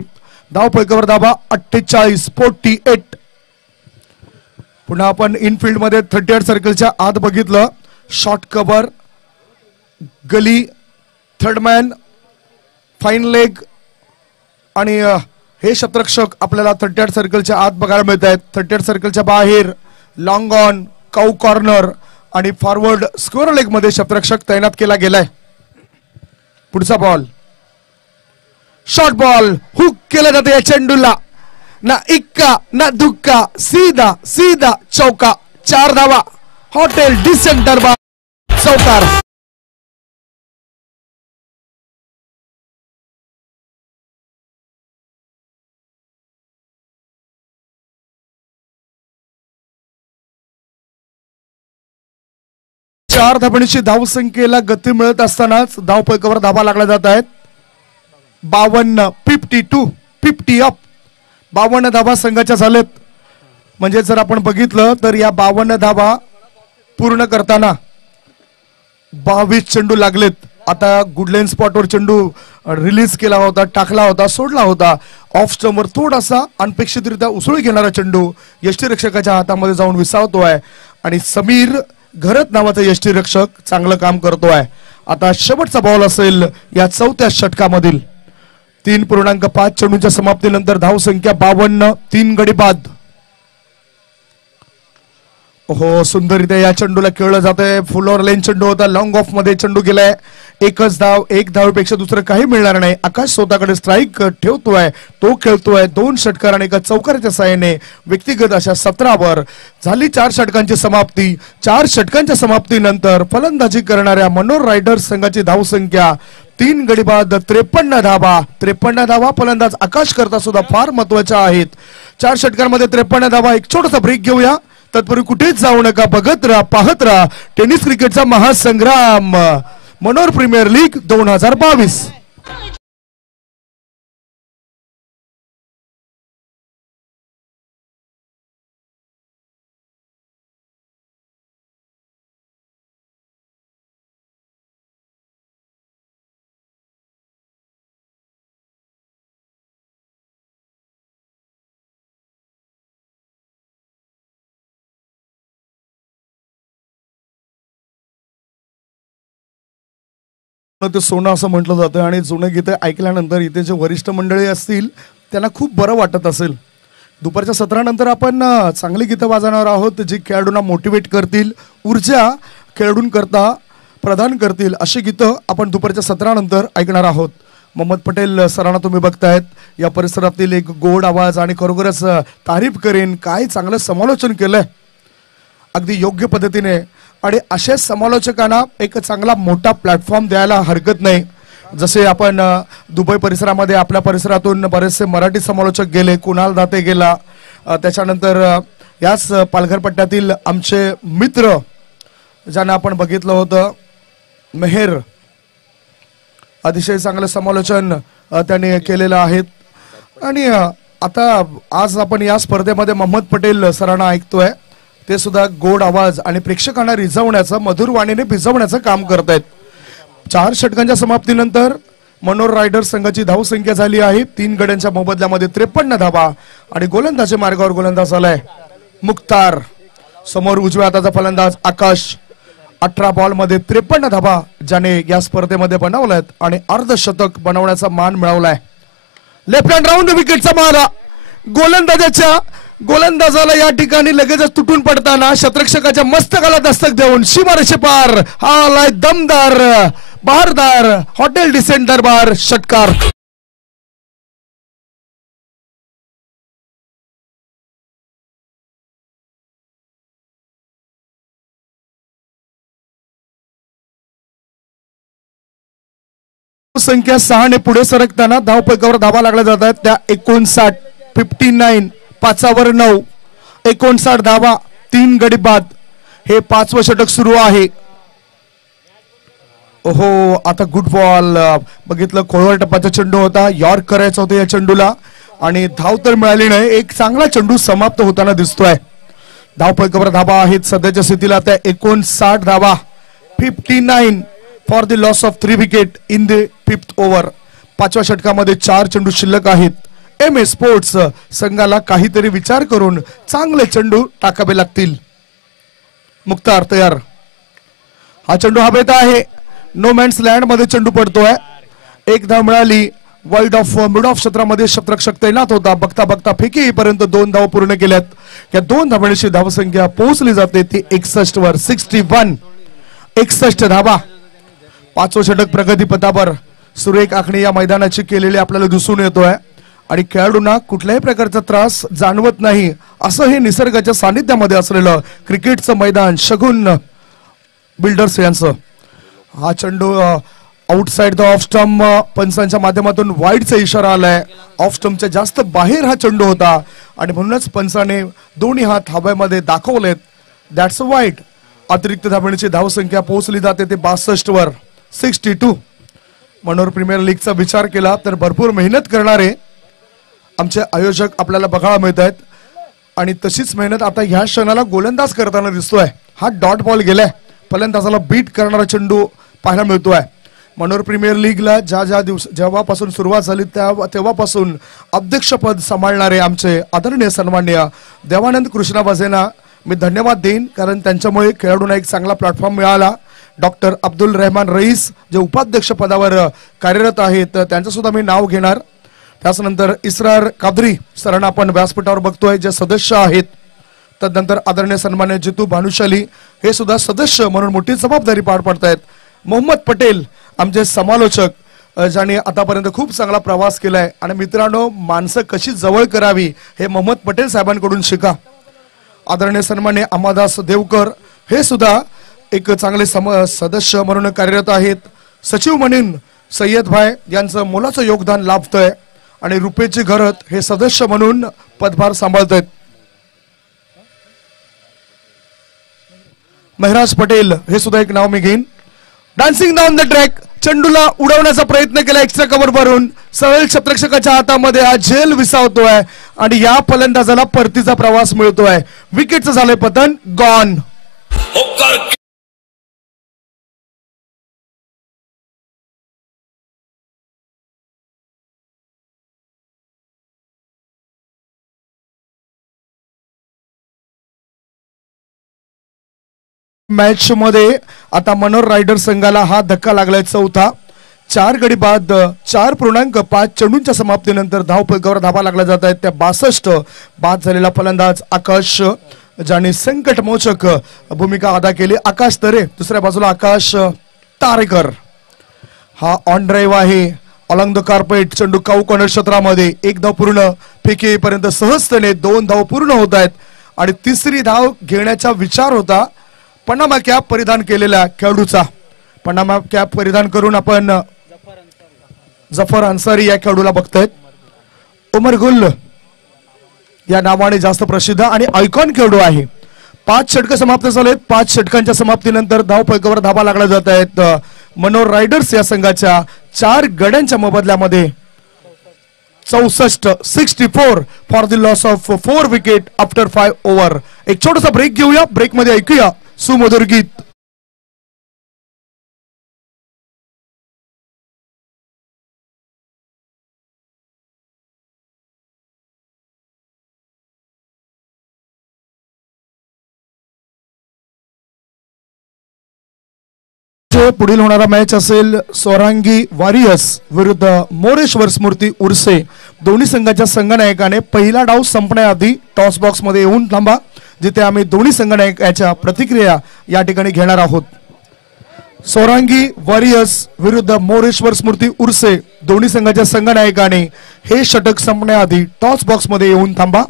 धाव फलकावर धावा 48. पुन्हा आपण इनफिल्ड मध्ये 38 सर्कलच्या आत बघितलं. शॉर्ट कव्हर, गली, थर्ड मॅन, फाईन लेग आणि हे शतरक्षक आपल्याला 38 सर्कलच्या आत बघायला मिळत आहेत. 38 सर्कलच्या बाहेर लॉंग ऑन, काऊ कॉर्नर आणि फॉरवर्ड स्क्वेअर लेग मध्ये शतरक्षक तैनात केला गेलाय. पुढचा बॉल, शॉर्ट बॉल, हुक केला जाते या चेंडूला. ना इक्का ना दुक्का, सीधा सीधा चौका. 4 धावा. हॉटेल डिसेंटर बा चौकार. चार धावणीची धावसंख्येला गती मिळत असतानाच धाव फलकावर धावा लागल्या जात आहेत. 52, 52, 50 अप. 52 धावा संघाच्या झालेत. म्हणजे जर आपण बघितलं तर या 52 धावा पूर्ण करताना 22 चेंडू लागलेत. आता गुडलेन स्पॉटवर चेंडू रिलीज केला होता, टाकला होता, सोडला होता. ऑफ स्टंपवर थोडासा अनपेक्षितरित्या उसळी घेणारा चेंडू यष्टीरक्षकाच्या हातामध्ये जाऊन विसावतोय आणि समीर घरत नावाचा यष्टीरक्षक चांगलं काम करतोय. आता शेवटचा बॉल असेल या चौथ्या षटकामधील. 3.5 चेंडूंच्या समाप्तीनंतर धावसंख्या 52, 3 गडी बाद. हो, सुंदररित्या या चेंडूला खेळलं जातंय. फुल ओव्हर लेन चेंडू होता, लॉंग ऑफ मध्ये चेंडू गेलाय. एकच धाव, एक धावेपेक्षा दुसरं काही मिळणार नाही. आकाश स्वतःकडे स्ट्राईक ठेवतोय, तो खेळतोय. 2 षटकार आणि एका चौकाराच्या साहाय्याने व्यक्तिगत अशा 17 झाली 4 षटकांची समाप्ती. 4 षटकांच्या समाप्तीनंतर फलंदाजी करणाऱ्या मनोर रायडर्स संघाची धावसंख्या 3 गडी बाद, 53 धावा. 53 धावा फलंदाज आकाश करता सुद्धा फार महत्वाच्या आहेत. 4 षटकांमध्ये 53 धावा. एक छोटासा ब्रेक घेऊया, तत्पूर्वी कुठेच जाऊ नका, बघत राहा, पाहत राहा टेनिस क्रिकेटचा महासंग्राम मनोर प्रीमियर लीग 2022. ते सोनं असं म्हटलं जातं आणि जुनं गीतं ऐकल्यानंतर इथे जे वरिष्ठ मंडळी असतील त्यांना खूप बरं वाटत असेल. दुपारच्या 17 नंतर आपण चांगली गीतं वाजवणार आहोत, जी खेळाडूंना मोटिवेट करतील, ऊर्जा खेळाडूंकरता प्रदान करतील अशी गीतं आपण दुपारच्या 17 नंतर ऐकणार आहोत. मोहम्मद पटेल सरांना तुम्ही बघतायत. या परिसरातील एक गोड आवाज आणि खरोखरच तारीफ करेन. काय चांगलं समालोचन केलंय, अगदी योग्य पद्धतीने. आणि अशा समालोचकांना एक चांगला मोठा प्लॅटफॉर्म द्यायला हरकत नाही. जसे आपण दुबई परिसरामध्ये आपल्या परिसरातून बरेचसे मराठी समालोचक गेले, कुणाल दाते गेला, त्याच्यानंतर याच पालघर पट्ट्यातील आमचे मित्र ज्यांना आपण बघितलं होतं, मेहर, अतिशय चांगलं समालोचन त्यांनी केलेलं आहे. आणि आता आज आपण या स्पर्धेमध्ये मोहम्मद पटेल सरांना ऐकतोय. ते सुद्धा गोड आवाज आणि प्रेक्षकांना रिझवण्याचं, मधुर वाणीने भिजवण्याचं काम करतायत. 4 षटकांच्या समाप्तीनंतर मनोर रायडर्स संघाची धावसंख्या झाली आहे 3 गड्यांच्या मोबदल्यामध्ये 53 धावा. आणि गोलंदाजी मार्गावर गोलंदाज आलाय मुख्तार. समोर उजव्या हाताचा फलंदाज आकाश. 18 बॉल मध्ये 53 धावा ज्याने या स्पर्धेमध्ये बनवल्यात आणि अर्धशतक बनवण्याचा मान मिळवलाय. लेफ्ट हँड राऊंड विकेटचा मारा. गोलंदाजाला या ठिकाणी लगेचच तुटून पडताना शतरक्षकाच्या मस्तकाला दस्तक देऊन सीमारेषे पार हा आलाय दमदार बहारदार हॉटेल डिसेंट दरबार षटकार. संख्या 6 ने पुढे सरकताना धावपैकावर धावा लागल्या जात आहेत. त्या 59 59 पाचावर 9 59 धावा 3 गडी बाद. हे 5वं षटक सुरू आहे. ओहो आता गुड बॉल बघितलं. खोळवर टप्प्याचा चेंडू होता. यॉर्क करायचा होता या चेंडूला आणि धाव तर मिळाली नाही. एक चांगला चेंडू समाप्त होताना दिसतोय. धावपैकावर धावा आहेत सध्याच्या स्थितीला त्या 59 धावा 59 for the loss of 3 wicket in the 5th over. 5व्या षटकामध्ये 4 चेंडू शिल्लक आहेत. MS स्पोर्ट्स संघाला काहीतरी विचार करून चांगले चेंडू टाकावे लागतील. मुख्तार तयार. हा चेंडू हवेत आहे. नो मॅन्स लँड मध्ये चेंडू पडतोय. एक धाव मिळाली. वाईड ऑफ मिड ऑफ क्षेत्रामध्ये क्षेत्ररक्षक तैनात होता. बघता बघता फेकीपर्यंत 2 धाव पूर्ण केल्यात. या 2 धावांची धावसंख्या पोहोचली जाते ती 61 वर. 61 61 धावा. 5वं षटक प्रगतीपथावर. सुरेख आखणी या मैदानाची केलेली आपल्याला दिसून येतोय आणि खेळाडूंना कुठल्याही प्रकारचा त्रास जाणवत नाही असं हे निसर्गाच्या सानिध्यामध्ये असलेलं क्रिकेटचं मैदान शगुन बिल्डर्स यांचं. हा चेंडू आउटसाइड द ऑफ स्टंप पंचांच्या माध्यमातून वाईडचा इशारा आलाय. ऑफ स्टंपच्या जास्त बाहेर हा चेंडू होता आणि म्हणूनच पंचाने दोन्ही हात हवेमध्ये दाखवलेत. That's a wide. अतिरिक्त धावांची धावसंख्या पोहोचली जाते ते 62 वर. 62. मनोहर प्रीमियर लीगचा विचार केला तर भरपूर मेहनत करणारे आमचे आयोजक आपल्याला बघायला मिळत आहेत आणि तशीच मेहनत आता ह्या क्षणाला गोलंदाज करताना दिसतोय. हा डॉट बॉल गेलाय. फलंदाजाला बीट करणारा चेंडू पाहायला मिळतोय. मनोहर प्रीमियर लीगला जेव्हापासून सुरुवात झाली तेव्हापासून अध्यक्षपद सांभाळणारे आमचे आदरणीय सन्माननीय देवानंद कृष्णा बझेना मी धन्यवाद देईन कारण त्यांच्यामुळे खेळाडूंना एक चांगला प्लॅटफॉर्म मिळाला. डॉक्टर अब्दुल रहमान रईस जे उपाध्यक्ष पदावर कार्यरत आहेत त्यांचं सुद्धा मी नाव घेणार. त्यानंतर इसरार कादरी सरांना आपण व्यासपीठावर बघतोय जे सदस्य आहेत. तदनंतर आदरणीय सन्मान्य जितू भानुशाली हे सुद्धा सदस्य म्हणून मोठी जबाबदारी पार पाडतायत. मोहम्मद पटेल आमचे समालोचक ज्यांनी आतापर्यंत खूप चांगला प्रवास केलाय आणि मित्रांनो माणसं कशी जवळ करावी हे मोहम्मद पटेल साहेबांकडून शिका. आदरणीय सन्मान्य अमादास देवकर हे सुद्धा एक चांगले सदस्य म्हणून कार्यरत आहेत. सचिव म्हणून सय्यद भाई यांचं मोलाचं योगदान लाभतंय आणि रुपेची घरत हे सदस्य म्हणून पदभार सांभाळत आहेत. मेहराज पटेल हे सुद्धा एक नाव मी घेईन. डान्सिंग डाऊन द ट्रॅक चेंडूला उडवण्याचा प्रयत्न केला एक्स्ट्रा कव्हर भरून. सरळ क्षेत्ररक्षकाच्या हातामध्ये हा झेल विसावतोय आणि या फलंदाजाला परतीचा प्रवास मिळतोय. विकेटचं झालंय पतन. गॉन. मॅच मध्ये आता मनोहर रायडर संघाला हा धक्का लागलाय. चौथा. 4 गडी बाद 4.5 चेंडूंच्या समाप्तीनंतर धावपैकावर धावा लागला जात आहेत. त्या 62 बाद झालेला फलंदाज आकाश ज्याने संकटमोचक भूमिका अदा केली. आकाश तरे. दुसऱ्या बाजूला आकाश तारेकर. हा ऑन ड्राईव्ह आहे. अलॉंग द कार्पेट चेंडू काऊ कॉर्नर क्षेत्रामध्ये. 1 धाव पूर्ण. फेकीपर्यंत सहजतेने 2 धाव पूर्ण होत आहेत आणि तिसरी धाव घेण्याचा विचार होता पनामा कॅप परिधान केलेल्या खेळाडूचा. पनामा कॅप परिधान करून आपण जफर अन्सारी या खेळाडूला बघतायत. उमर गुल या नावाने जास्त प्रसिद्ध आणि आयकॉन खेळाडू आहे. 5 षटक समाप्त झालेत. 5 षटकांच्या समाप्तीनंतर धावपैकावर धावा लागल्या जात आहेत. मनोहर रायडर्स या संघाच्या 4 गड्यांच्या मोबदल्यामध्ये 64 for the loss of 4 wicket after 5 over. एक छोटासा ब्रेक घेऊया. ब्रेक मध्ये ऐकूया सुमधुर गीत. पुढील होणारा मॅच असेल सोरांगी वॉरियर्स विरुद्ध मोरेश्वर स्मृती उर्से. दोन्ही संघाच्या संघनायकाने पहिला डाव संपण्याआधी टॉस बॉक्स मध्ये येऊन थांबा जिथे आम्ही दोन्ही संघनायकाच्या प्रतिक्रिया या ठिकाणी घेणार आहोत. सोरांगी वॉरियर्स विरुद्ध मोरेश्वर स्मृती उर्से दोन्ही संघाच्या संघनायकाने हे षटक संपण्याआधी टॉस बॉक्स मध्ये येऊन थांबा.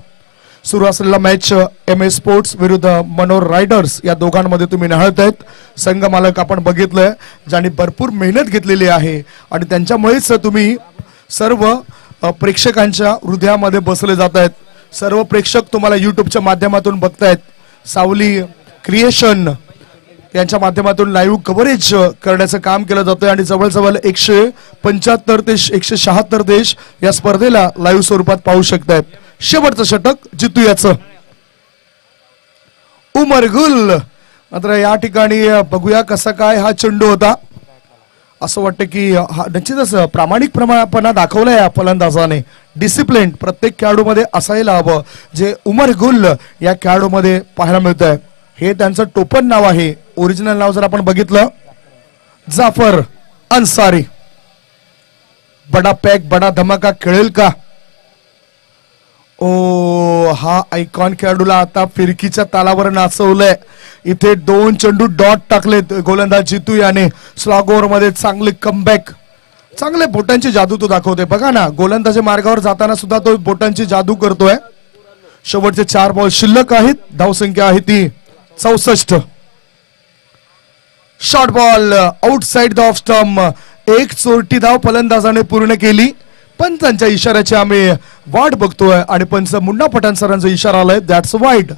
सुरू असलेला मॅच एम ए स्पोर्ट्स विरुद्ध मनोर रायडर्स या दोघांमध्ये तुम्ही निहाळतायत. संघ मालक आपण बघितलंय ज्यांनी भरपूर मेहनत घेतलेली आहे आणि त्यांच्यामुळेच तुम्ही सर्व प्रेक्षकांच्या हृदयामध्ये बसले जात आहेत. सर्व प्रेक्षक तुम्हाला युट्यूबच्या माध्यमातून बघतायत. सावली क्रिएशन यांच्या माध्यमातून लाईव्ह कव्हरेज करण्याचं काम केलं जातंय आणि जवळजवळ 175 ते 176 देश या स्पर्धेला लाईव्ह स्वरूपात पाहू शकतायत. शेवटचं षटक जितूयाचं उमर गुल. मात्र या ठिकाणी बघूया कसा काय हा चेंडू होता. असं वाटतं की हा निश्चितच प्रामाणिकपणा दाखवलाय या फलंदाजाने. डिसिप्लिन प्रत्येक खेळाडूमध्ये असायला हवं जे उमर गुल या खेळाडूमध्ये पाहायला मिळत आहे. हे त्यांचं टोपण नाव आहे. ओरिजिनल नाव जर आपण बघितलं जाफर अन्सारी. बडा पॅक बडा धमाका खेळेल का? ओ हा आयकॉन खेळाडूला आता फिरकीच्या तालावर नाचवलंय. इथे 2 चेंडू डॉट टाकलेत गोलंदाज जितू याने. स्लॉग ओव्हर मध्ये चांगले कमबॅक, चांगले बोटांची जादू तो दाखवतोय. बघा ना गोलंदाजी मार्गावर जाताना सुद्धा तो बोटांची जादू करतोय. शेवटचे 4 बॉल शिल्लक आहेत. धावसंख्या आहे ती 64. Short ball outside the off stump. एक चोरटी धाव फलंदाजाने पूर्ण केली. पंचांच्या इशाऱ्याची आम्ही वाट बघतोय आणि पंच मुन्ना पठाण सरांचा इशारा आलाय दॅट्स वाईड.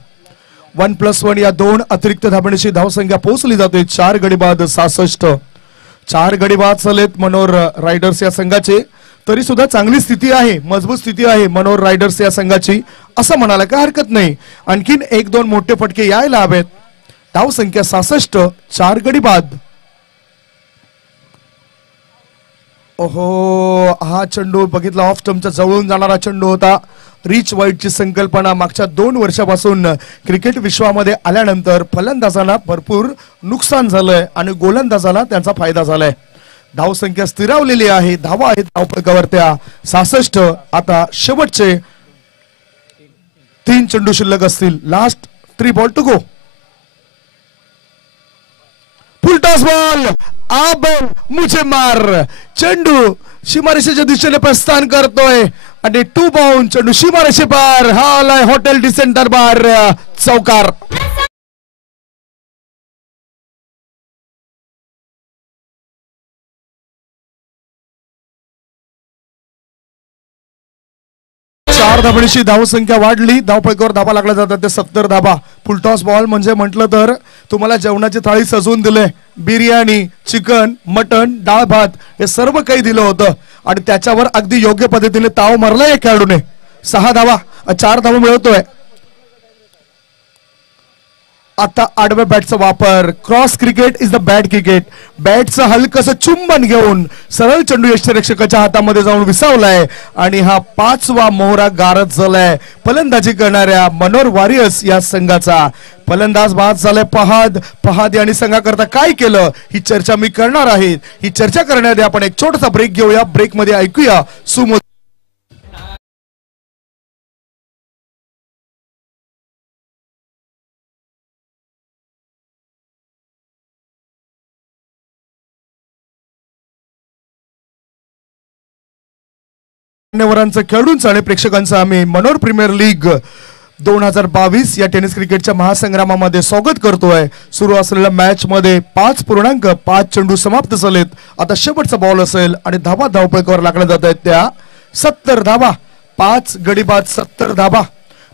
1+1 या 2 अतिरिक्त धाबणीची धावसंख्या पोहोचली जाते. 4 गडी बाद 66. 4 गडी बाद झालेत मनोर रायडर्स या संघाचे. तरी सुद्धा चांगली स्थिती आहे, मजबूत स्थिती आहे मनोर रायडर्स या संघाची असं म्हणायला काय हरकत नाही. आणखीन 1-2 मोठे फटके यायला हवेत. धावसंख्या 66. 4 गडी बाद. ओहो हा चेंडू बघितला ऑफ स्टंपच्या जवळून जाणारा चेंडू होता. रिच वाईडची संकल्पना मागच्या 2 वर्षापासून क्रिकेट विश्वामध्ये आल्यानंतर फलंदाजांना भरपूर नुकसान झालंय आणि गोलंदाजाला त्यांचा फायदा झालाय. धावसंख्या स्थिरावलेली आहे. धावा आहेत धावपळकावर त्या 66. आता शेवटचे 3 चेंडू शिल्लक असतील. Last 3 ball to go. Full toss ball अब मुझे मार. चेंडू सीमारेषेच्या दिशेने प्रस्थान करतोय आणि 2 बाउंड चेंडू सीमारेषे पार. हा आलाय हॉटेल डिसेंटर बार चौकार. चार धाबणीची धावसंख्या वाढली. धावपळकावर धाबा लागला जातात ते 70 धाबा. फुलटॉस बॉल म्हणजे म्हटलं तर तुम्हाला जेवणाची थाळी सजवून दिले. बिर्याणी, चिकन, मटन, डाळ भात हे सर्व काही दिलं होतं आणि त्याच्यावर अगदी योग्य पद्धतीने ताव मारला या खेळाडूने. 6 धावा 4 धावा मिळवतोय. आता आडव्या बॅटचा वापर. Cross cricket is the bat cricket. बॅटचं हलकसं चुंबन घेऊन सरळ चेंडू यष्टीरक्षकाच्या हातामध्ये जाऊन विसावलाय आणि हा 5वा मोहरा गारद झालाय फलंदाजी करणाऱ्या मनोर वॉरियर्स या संघाचा. फलंदाज बाद झालाय पहाद यांनी संघाकरता काय केलं ही चर्चा मी करणार आहे. ही चर्चा करण्याआधी आपण एक छोटासा ब्रेक घेऊया. ब्रेक मध्ये ऐकूया सुमो. मान्यवरांचं खेळाडूंचं आणि प्रेक्षकांचं आम्ही मनोर प्रीमियर लीग 2022 या टेनिस क्रिकेटच्या महासंग्रामामध्ये स्वागत करतोय. सुरू असलेल्या मॅच मध्ये 5.5 चेंडू समाप्त झालेत. आता शेवटचा बॉल असेल आणि धावा धावपळकावर लागल्या जात आहेत त्या 70 धावा. 5 गडी बाद 70 धावा.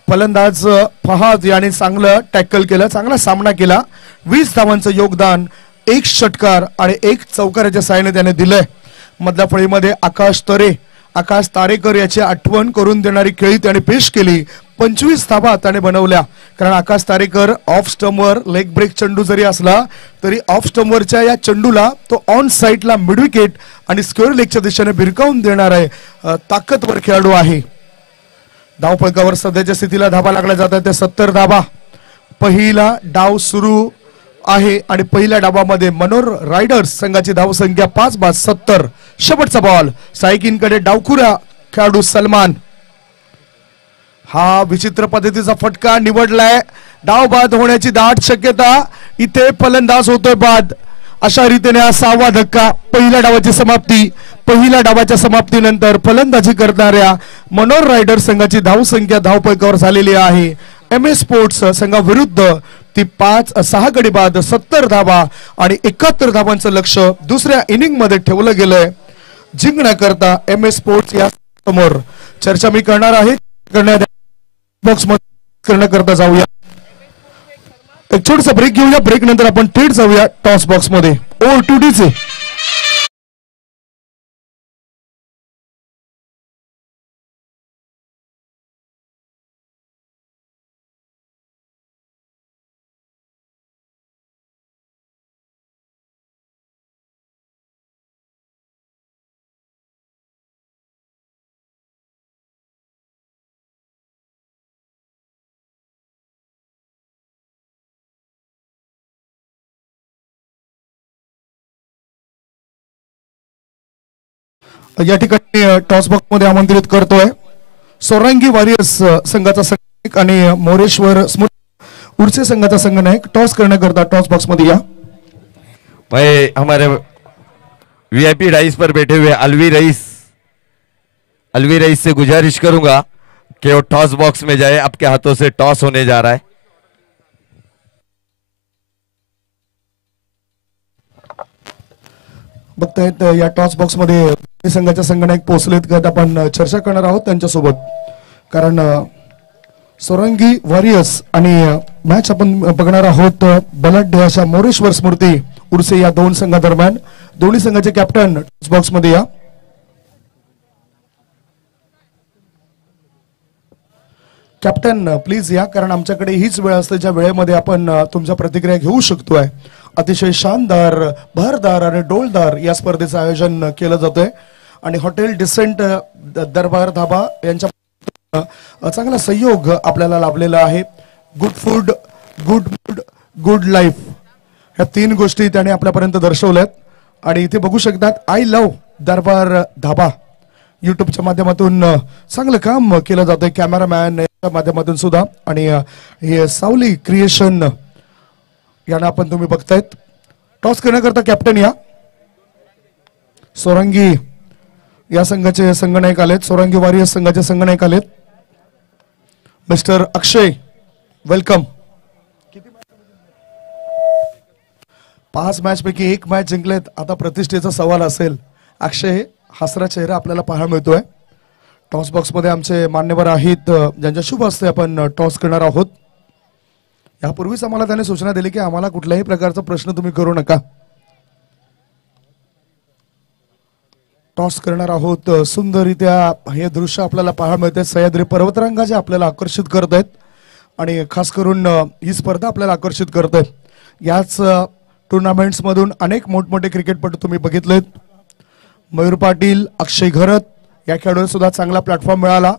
फलंदाज फहाद यांनी चांगलं टॅकल केलं, चांगला सामना केला. 20 धावांचं योगदान, 1 षटकार आणि 1 चौकाराच्या साहाय्याने त्याने दिलंय. मधल्या फळीमध्ये आकाश तारेकर याची आठवण करून देणारी खेळी त्याने पेश केली. 25 धावा त्याने बनवल्या. कारण आकाश तारेकर ऑफ स्टंपवर लेग ब्रेक चेंडू जरी असला तरी ऑफ स्टंपवरच्या या चेंडूला तो ऑन साइडला मिड विकेट आणि स्क्वेअर लेगच्या दिशेने भिरकावून देणार आहे ताकदवर खेळाडू आहे. धावपळकावर सध्याच्या स्थितीला धावा लागल्या जातात त्या 70 धावा. पहिला डाव सुरू आहे आणि पहिल्या डावामध्ये मनोर रायडर्स संघाची धावसंख्या 5 बाद 70. शेवटचा बॉल सायकिनकडे डावखुरा खेळाडू सलमान. हा विचित्र पद्धतीचा फटका निवडलाय. डाव बाद होण्याची दाट शक्यता. इथे फलंदाज होतोय बाद अशा रीतीने हा 6वा धक्का पहिल्या डावाची समाप्ती. पहिल्या डावाच्या समाप्तीनंतर फलंदाजी करणाऱ्या मनोर रायडर संघाची धावसंख्या धावपैकावर झालेली आहे. MS स्पोर्ट्स संघाविरुद्ध ती 5-6 गडी बाद 70 धावा आणि 71 धावांचं लक्ष दुसऱ्या इनिंग मध्ये ठेवलं गेलंय जिंकण्याकरता MS स्पोर्ट्स या समोर. चर्चा मी करणार आहे बॉक्स मध्ये करण्याकरता जाऊया. एक छोटासा ब्रेक घेऊया. ब्रेक नंतर आपण थेट जाऊया टॉस बॉक्स मध्ये. ओव्हर टू डीचे. या ठिकाणी टॉस बॉक्स मध्ये आमंत्रित करतोय सोरंगी वॉरियर्स संघाचा संघनायक आणि मोरेश्वर स्मृती उर्से संघाचा संघनायक टॉस करण्याकरता टॉस बॉक्स मध्ये या. भाई हमारे VIP डाइस पर बैठे हुए अलवी रईस से गुजारिश करूंगा कि वो टॉस बॉक्स में जाए. आपके हाथों से टॉस होने जा रहा है. बघतायत या टॉस बॉक्स मध्ये संघाच्या संघनायक पोहोचलेत का आपण चर्चा करणार आहोत त्यांच्यासोबत. कारण सोरंगी वॉरियर्स आणि मॅच आपण बघणार आहोत बलाढ्य अशा मोरेश्वर स्मृती उर्से या दोन संघादरम्यान. दोन्ही संघाचे कॅप्टन टॉस बॉक्स मध्ये या. कॅप्टन प्लीज या, कारण आमच्याकडे हीच वेळ असते ज्या वेळेमध्ये आपण तुमच्या प्रतिक्रिया घेऊ शकतोय. अतिशय शानदार, भारदार आणि डोलदार या स्पर्धेचं आयोजन केलं जातंय आणि हॉटेल डिसेंट दरबार धाबा यांच्या चांगला सहयोग आपल्याला लाभलेला आहे. Good food, good mood, good life ह्या 3 गोष्टी त्याने आपल्यापर्यंत दर्शवल्यात. आणि इथे बघू शकतात आय लव्ह दरबार धाबा युट्यूबच्या माध्यमातून चांगलं काम केलं जातंय कॅमेरामॅन या माध्यमातून सुद्धा. आणि हे सावली क्रिएशन यांना आपण तुम्ही बघतायत. टॉस करण्याकरता कॅप्टन या. सोरंगी या संघाचे संघनायक आलेत. सोरंगी वॉरियर्स संघाचे संघनायक आलेत. Mister Akshay, welcome. 5 मॅच पैकी 1 मॅच जिंकलेत. आता प्रतिष्ठेचा सवाल असेल. अक्षय हसरा चेहरा आपल्याला पाहायला मिळतोय. टॉस बॉक्स मध्ये आमचे मान्यवर आहेत ज्यांच्या शुभ हस्ते आपण टॉस करणार आहोत. यापूर्वीच आम्हाला त्याने सूचना दिली की आम्हाला कुठल्याही प्रकारचा प्रश्न तुम्ही करू नका. टॉस करणार आहोत. सुंदररित्या हे दृश्य आपल्याला पाहायला मिळते. सह्याद्री पर्वतरांगा जे आपल्याला आकर्षित करत आहेत आणि खास करून ही स्पर्धा आपल्याला आकर्षित करत आहे. याच टुर्नामेंट्स मधून अनेक मोठमोठे क्रिकेटपटू तुम्ही बघितलेत. मयूर पाटील, अक्षय घरत या खेळाडूंना सुद्धा चांगला प्लॅटफॉर्म मिळाला.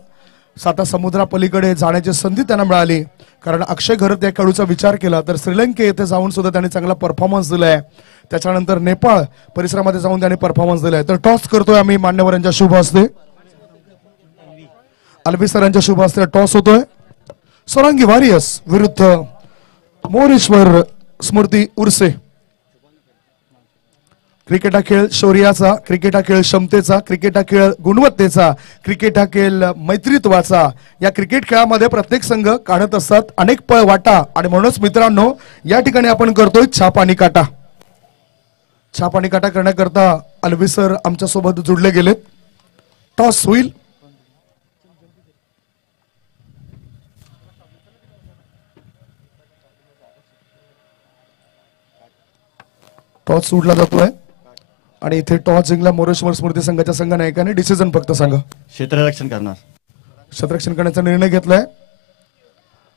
साता समुद्रापलीकडे जाण्याची संधी त्यांना मिळाली. कारण अक्षय घरत या खेळाडूचा विचार केला तर श्रीलंके येथे जाऊन सुद्धा त्यांनी चांगला परफॉर्मन्स दिलाय. त्याच्यानंतर नेपाळ परिसरामध्ये जाऊन त्यांनी परफॉर्मन्स दिलाय. तर टॉस करतोय आम्ही मान्यवरांच्या शुभ हस्ते. अलवी सरांच्या शुभ हस्ते टॉस होतोय. सोरंगी वॉरियर्स विरुद्ध मोरेश्वर स्मृती उर्से. क्रिकेट हा खेळ शौर्याचा, क्रिकेट हा खेळ क्षमतेचा, क्रिकेट हा खेळ गुणवत्तेचा, क्रिकेट हा खेळ मैत्रीत्वाचा. या क्रिकेट खेळामध्ये प्रत्येक संघ काढत असतात अनेक पळ वाटा आणि म्हणूनच मित्रांनो या ठिकाणी आपण करतोय छाप आणि काटा. छाप आणि काटा करण्याकरता अलवी सर आमच्या सोबत जुडले गेलेत. टॉस होईल. टॉस सोडला जातोय आणि इथे टॉस जिंकला मोरेश्वर स्मृती संघाच्या संघनायकाने. डिसिजन फक्त सांगा. क्षेत्ररक्षण करणार. क्षेत्ररक्षण करण्याचा निर्णय घेतलाय.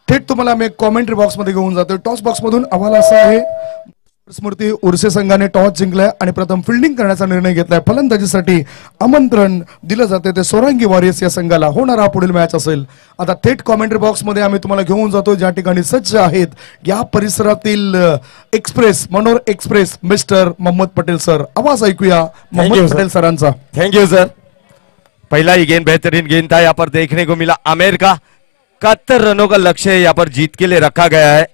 थेट तुम्हाला आम्ही एक कॉमेंट्री बॉक्स मध्ये घेऊन जातोय. टॉस बॉक्स मधून आम्हाला असं आहे स्मृती उर्से संघाने टॉस जिंकलाय आणि प्रथम फिल्डिंग करण्याचा निर्णय घेतलाय. फलंदाजीसाठी आमंत्रण दिलं जाते ते सोरंगी वॉरियर्स या संघाला. होणारा पुढील मॅच असेल. आता थेट कॉमेंट्री बॉक्स मध्ये आम्ही तुम्हाला घेऊन जातो ज्या ठिकाणी सज्ज आहेत या परिसरातील express, Manor express mister Mohammed Patel sir. आवाज ऐकूया मोहम्मद पटेल सरांचा. Thank you sir. पहला ही गेंद बेहतरीन गेंद था. यहाँ पर देखने को मिला आमेर का 71 रनों का लक्ष्य यहाँ पर जीत के लिए रखा गया है.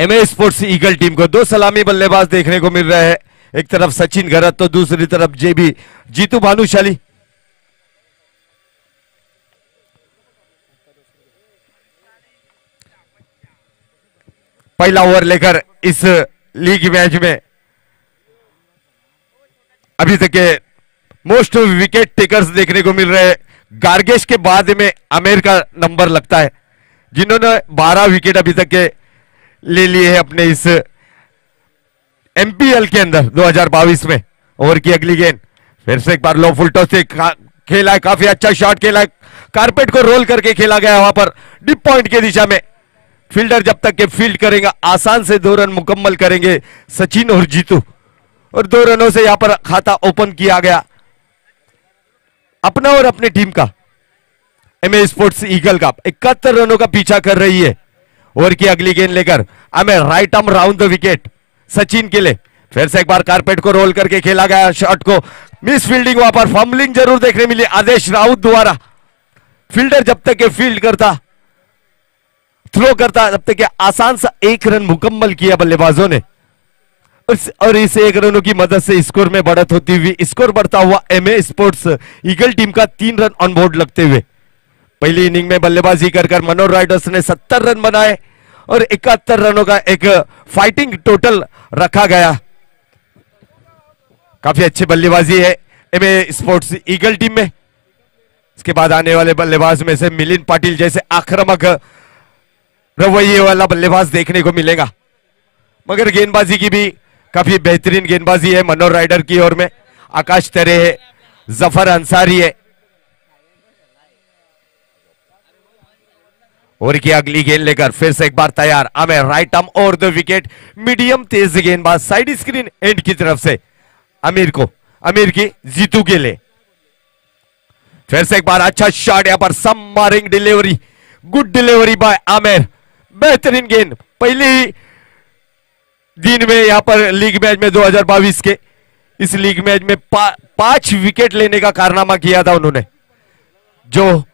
एमए स्पोर्ट्स ईगल टीम को 2 सलामी बल्लेबाज देखने को मिल रहे हैं। एक तरफ सचिन गरत तो दूसरी तरफ जेबी जीतू भानुशाली। पहला ओवर लेकर इस लीग मैच में अभी तक के मोस्ट विकेट टेकर्स देखने को मिल रहे हैं। गार्गेश के बाद में आमिर का नंबर लगता है, जिन्होंने 12 विकेट अभी तक के ले लिए हैं अपने इस एमपीएल के अंदर 2022 में। ओवर की अगली गेंद फिर से एक बार लो फुल टॉस से खेला है, काफी अच्छा शॉट खेला है, कारपेट को रोल करके खेला गया वहां पर डिप पॉइंट की दिशा में। फील्डर जब तक के फील्ड करेंगे आसान से 2 रन मुकम्मल करेंगे सचिन और जीतू, और 2 रनों से यहां पर खाता ओपन किया गया अपना और अपने टीम का। एमए स्पोर्ट्स ईगल का 71 रनों का पीछा कर रही है। ओवर की अगली गेंद लेकर हमें right arm round the wicket Sachin के लिए फिर से एक बार कारपेट को रोल करके खेला गया, शॉट को मिस फील्डिंग, वहां पर फंबलिंग जरूर देखने मिली आदेश राउत द्वारा। फील्डर जब तक के फील्ड करता थ्रो करता तब तक के आसान सा 1 रन मुकम्मल किया बल्लेबाजों ने, और इस 1 रनों की मदद से स्कोर में बढ़त होती हुई स्कोर बढ़ता हुआ एमए स्पोर्ट्स ईगल टीम का 3 रन ऑन बोर्ड लगते हुए। पहली इनिंग में बल्लेबाजी कर मनोर राइडर्स ने 70 रन बनाए और 71 रनों का एक फाइटिंग टोटल रखा गया। काफी अच्छी बल्लेबाजी है एमए स्पोर्ट्स ईगल टीम में। इसके बाद आने वाले बल्लेबाज में से मिलिंद पाटिल जैसे आक्रामक रवैये वाला बल्लेबाज देखने को मिलेगा, मगर गेंदबाजी की भी काफी बेहतरीन गेंदबाजी है मनोर राइडर की ओर में। आकाश तरे है, जफर अंसारी है। और की अगली गेंद लेकर फिर से एक बार तैयार आमिर राइट आर्म और द विकेट, मीडियम तेज गेंदबाज साइड स्क्रीन एंड की तरफ से आमिर की जीतू के लिए फिर से एक बार अच्छा शॉट, यहां पर सम्मारिंग delivery, good delivery by Aamir, बेहतरीन गेंद। पहले ही दिन में यहां पर लीग मैच में 2022 के इस लीग मैच में 5 विकेट लेने का कारनामा किया था उन्होंने, जो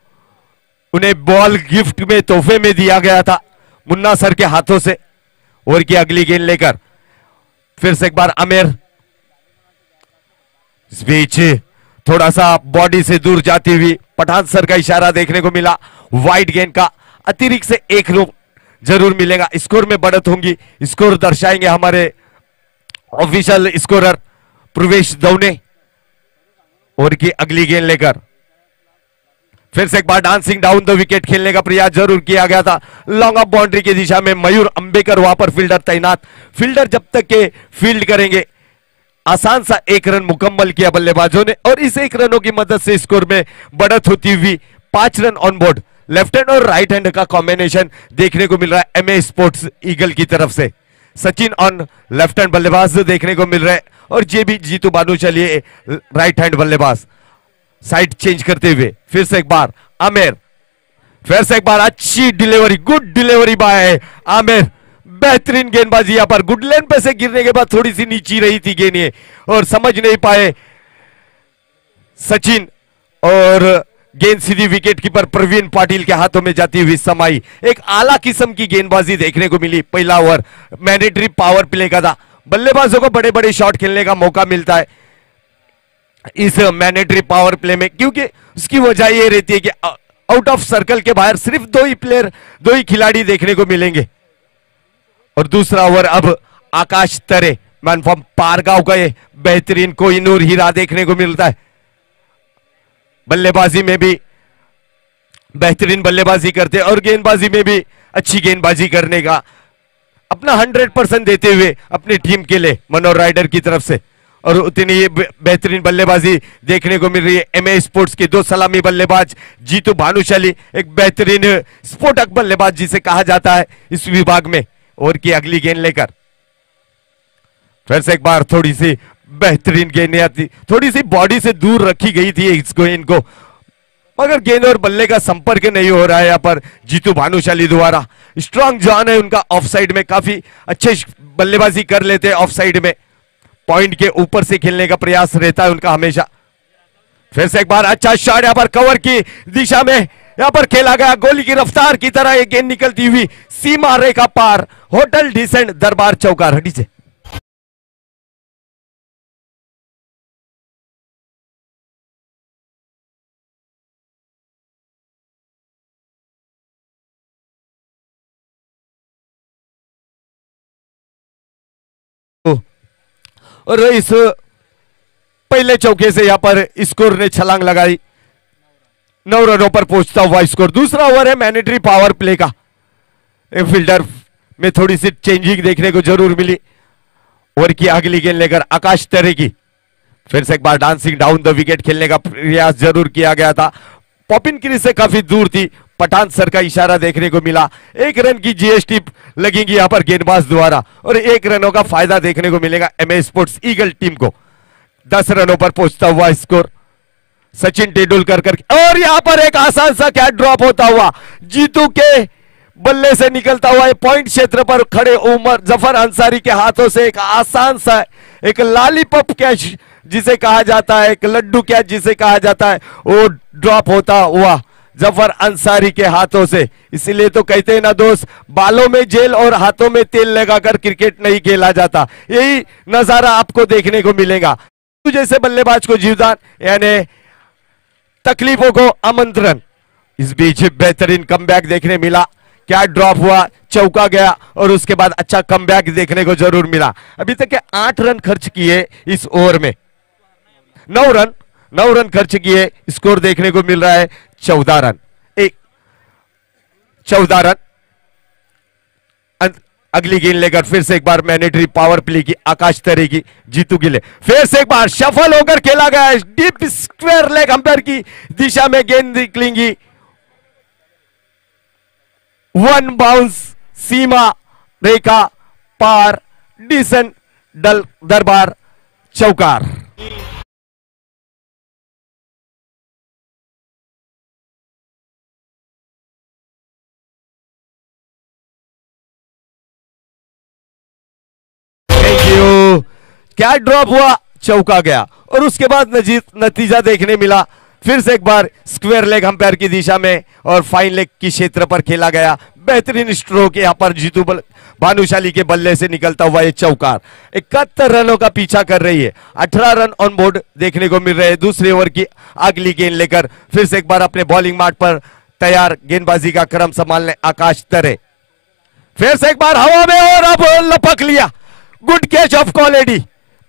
उन्हें बॉल गिफ्ट में तोहफे में दिया गया था मुन्ना सर के हाथों से। ओवर की अगली गेंद लेकर फिर से एक बार आमिर, इस बीच थोड़ा सा बॉडी से दूर जाती हुई पठान सर का इशारा देखने को मिला। वाइड गेंद का अतिरिक्त से 1 रन जरूर मिलेगा, स्कोर में बढ़त होंगी। स्कोर दर्शाएंगे हमारे ऑफिशियल स्कोरर प्रवेश दौने। ओवर की अगली गेंद लेकर फिर से एक बार डांसिंग डाउन द विकेट खेलने का प्रयास जरूर किया गया था। लॉन्ग ऑफ बाउंड्री की दिशा में मयूर अंबेकर वहां पर फील्डर तैनात। फील्डर जब तक के फील्ड करेंगे आसान सा 1 रन मुकम्मल किया बल्लेबाजों ने, और इस 1 रनों की मदद से स्कोर में बढ़त होती हुई 5 run on board. Left hand और राइट हैंड का कॉम्बिनेशन देखने को मिल रहा है एमए स्पोर्ट्स ईगल की तरफ से। सचिन ऑन लेफ्ट हैंड बल्लेबाज देखने को मिल रहे हैं, और जेबी जीतू भानुशाली राइट हैंड बल्लेबाज। साइड चेंज करते हुए फिर से एक बार आमिर, फिर से एक बार अच्छी delivery, good delivery by Aamir, बेहतरीन गेंदबाजी। यहां पर गुड लेन पे से गिरने के बाद थोड़ी सी नीची रही थी गेंद ये, और समझ नहीं पाए सचिन, और गेंद सीधी विकेट कीपर प्रवीण पाटिल के हाथों में जाती हुई समाई। एक आला किस्म की गेंदबाजी देखने को मिली। पहला ओवर मैंडेटरी पावर प्ले का था, बल्लेबाजों को बड़े बड़े शॉट खेलने का मौका मिलता है इस मैंडेटरी पावर प्ले में, क्योंकि उसकी वजह यह रहती है कि आउट ऑफ सर्कल के बाहर सिर्फ 2 ही प्लेयर, 2 ही खिलाड़ी देखने को मिलेंगे। और दूसरा ओवर अब आकाश तरे मैन फ्रॉम पारगांव का ये बेहतरीन कोहिनूर हीरा देखने को मिलता है। बल्लेबाजी में भी बेहतरीन बल्लेबाजी करते और गेंदबाजी में भी अच्छी गेंदबाजी करने का अपना 100% देते हुए अपनी टीम के लिए मनोहर राइडर की तरफ से, और उतनी ही बेहतरीन बल्लेबाजी देखने को मिल रही है एमए स्पोर्ट्स के 2 सलामी बल्लेबाज जीतू भानुशाली, एक बेहतरीन स्फोटक बल्लेबाज जिसे कहा जाता है इस विभाग में। और की अगली गेंद लेकर फिर से एक बार थोड़ी सी बेहतरीन गेंद आती, थोड़ी सी बॉडी से दूर रखी गई थी इनको, मगर गेंद और बल्ले का संपर्क नहीं हो रहा है यहाँ पर जीतू भानुशाली द्वारा। स्ट्रांग जॉन है उनका, ऑफ साइड में काफी अच्छे बल्लेबाजी कर लेते हैं, ऑफ साइड में पॉइंट के ऊपर से खेलने का प्रयास रहता है उनका हमेशा। फिर से एक बार अच्छा शॉट यहाँ पर कवर की दिशा में यहाँ पर खेला गया, गोली की रफ्तार की तरह एक गेंद निकलती हुई सीमा रेखा पार, होटल डिसेंट दरबार चौकार। हटी से और इस पहले चौके से यहां पर स्कोर ने छलांग लगाई, 9 रनों पर पहुंचता हुआ स्कोर। दूसरा ओवर है मैंडेटरी पावर प्ले का। फील्डर में थोड़ी सी चेंजिंग देखने को जरूर मिली। ओवर की अगली गेंद लेकर आकाश तरेगी, फिर से एक बार डांसिंग डाउन द विकेट खेलने का प्रयास जरूर किया गया था। पॉपिन क्रीज से काफी दूर थी, पठान सर का इशारा देखने को मिला। 1 रन की जीएसटी लगेगी यहां पर गेंदबाज द्वारा और 1 रनों का फायदा देखने को मिलेगा एमए स्पोर्ट्स ईगल टीम को। 10 रनों पर पहुंचता हुआ स्कोर सचिन तेंदुलकर और यहां पर एक आसान सा कैच ड्रॉप होता हुआ जीतू के बल्ले से निकलता हुआ पॉइंट क्षेत्र पर खड़े उमर जफर अंसारी के हाथों से एक आसान सा एक लॉलीपॉप कैच जिसे कहा जाता है, एक लड्डू कैच जिसे कहा जाता है, वो ड्रॉप होता हुआ जफर अंसारी के हाथों से। इसीलिए तो कहते हैं ना दोस्त, बालों में जेल और हाथों में तेल लगाकर क्रिकेट नहीं खेला जाता। यही नजारा आपको देखने को मिलेगा। जैसे बल्लेबाज को जीवदान यानी तकलीफों को आमंत्रण। इस बीच बेहतरीन कमबैक देखने मिला, क्या ड्रॉप हुआ, चौका गया और उसके बाद अच्छा कमबैक देखने को जरूर मिला। अभी तक के 8 रन खर्च किए इस ओवर में, 9 रन खर्च किए, स्कोर देखने को मिल रहा है 14 रन। 14 रन। अगली गेंद लेकर फिर से एक बार मैंडेटरी पावर प्ले की आकाश तरेगी जीतू गिले, फिर से एक बार शफल होकर खेला गया है, डीप स्क्वायर लेग अंपायर की दिशा में गेंद निकलेंगी। 1 बाउंस सीमा रेखा पार, डिसेंट दरबार चौकार। क्या ड्रॉप हुआ, चौका गया और उसके बाद नतीजा देखने मिला। फिर से एक बार स्क्वायर लेग अंपायर की दिशा में और फाइन लेग की क्षेत्र पर खेला गया। बेहतरीन स्ट्रोक यहां पर जीतू भानुशाली के बल्ले से निकलता हुआ ये चौकार 71 रनों का पीछा कर रही है। 18 रन ऑन बोर्ड देखने को मिल रहे हैं। दूसरे ओवर की अगली गेंद लेकर फिर से एक बार अपने बॉलिंग मार्ग पर तैयार, गेंदबाजी का क्रम संभालने आकाश तरे, फिर से एक बार हवा में और अब लपक लिया। गुड कैच ऑफ क्वालिटी,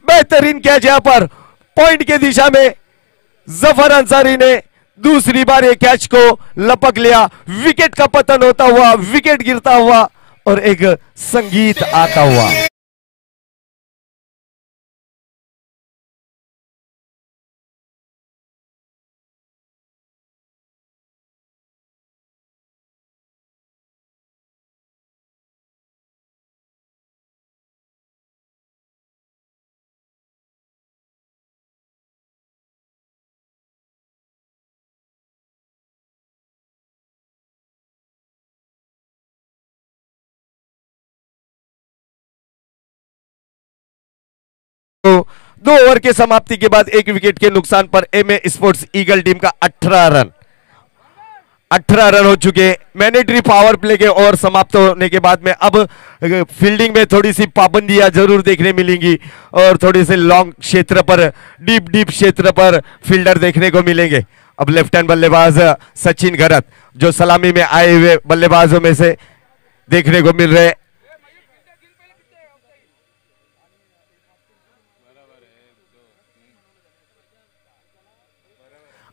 बेहतरीन कैच यहां पर पॉइंट के दिशा में जफर अंसारी ने दूसरी बार ये कैच को लपक लिया। विकेट का पतन होता हुआ, विकेट गिरता हुआ और एक संगीत आता हुआ। तो 2 ओवर के समाप्ति के बाद 1 विकेट के नुकसान पर एमए स्पोर्ट्स ईगल टीम का 18 रन हो चुके। मैंडेटरी पावर प्ले के ओवर समाप्त होने के बाद में अब फील्डिंग में थोड़ी सी पाबंदियां जरूर देखने मिलेंगी और थोड़ी सी लॉन्ग क्षेत्र पर, डीप क्षेत्र पर फील्डर देखने को मिलेंगे। अब लेफ्ट हैंड बल्लेबाज सचिन घरत जो सलामी में आए हुए बल्लेबाजों में से देखने को मिल रहे।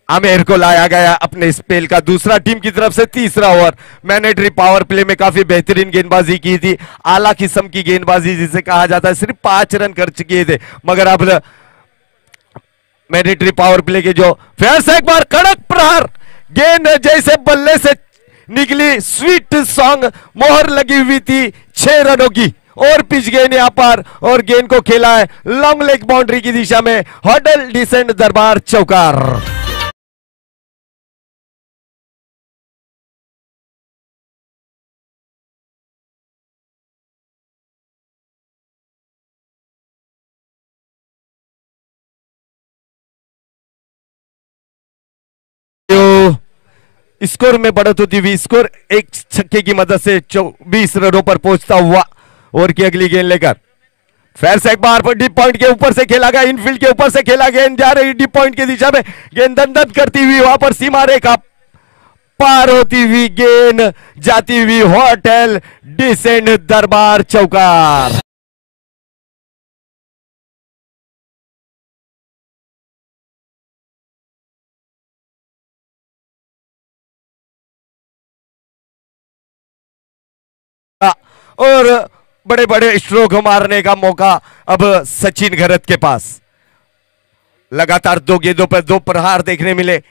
आमिर को लाया गया अपने स्पेल का दूसरा टीम की तरफ से तीसरा ओवर। मैंडेटरी पावर प्ले में काफी बेहतरीन गेंदबाजी की थी, आला किस्म की गेंदबाजी जिसे कहा जाता है। सिर्फ 5 रन खर्च किए थे, मगर अब मैंडेटरी पावर प्ले के जो फिर से एक बार कड़क प्रहार, गेंद जैसे बल्ले से निकली, स्वीट सॉन्ग मोहर लगी हुई थी 6 रनों की और पिच गेंद यहां पर और गेंद को खेला है लॉन्ग लेग बाउंड्री की दिशा में। होटल डिसेंट दरबार चौकार। स्कोर में बढ़त होती हुई स्कोर एक छक्के की मदद से 24 रनों पर पहुंचता हुआ ओवर की अगली गेंद लेकर फिर से एक बार पर डीप पॉइंट के ऊपर से खेला गया, इनफील्ड के ऊपर से खेला, गेंद जा रही डीप पॉइंट की दिशा में, गेंद दंदन करती हुई वहां पर सीमा रेखा पार होती हुई गेंद जाती हुई होटल डिसेंट दरबार चौकार। और बड़े बड़े स्ट्रोक मारने का मौका अब सचिन घरत के पास। लगातार 2 गेंदों पर 2 प्रहार देखने मिले।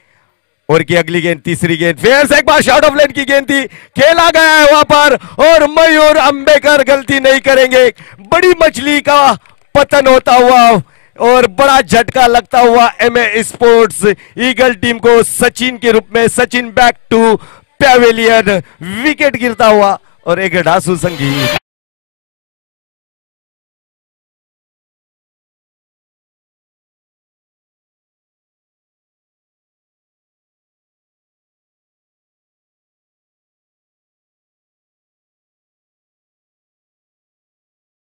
और की अगली गेंद, तीसरी गेंद, फिर से एक बार शॉर्ट ऑफ लेन की गेंद थी, खेला गया है वहां पर और मयूर अंबेकर गलती नहीं करेंगे। बड़ी मछली का पतन होता हुआ और बड़ा झटका लगता हुआ एमए स्पोर्ट्स ईगल टीम को सचिन के रूप में। Sachin back to pavilion, wicket गिरता हुआ और एक ढासू संगीत।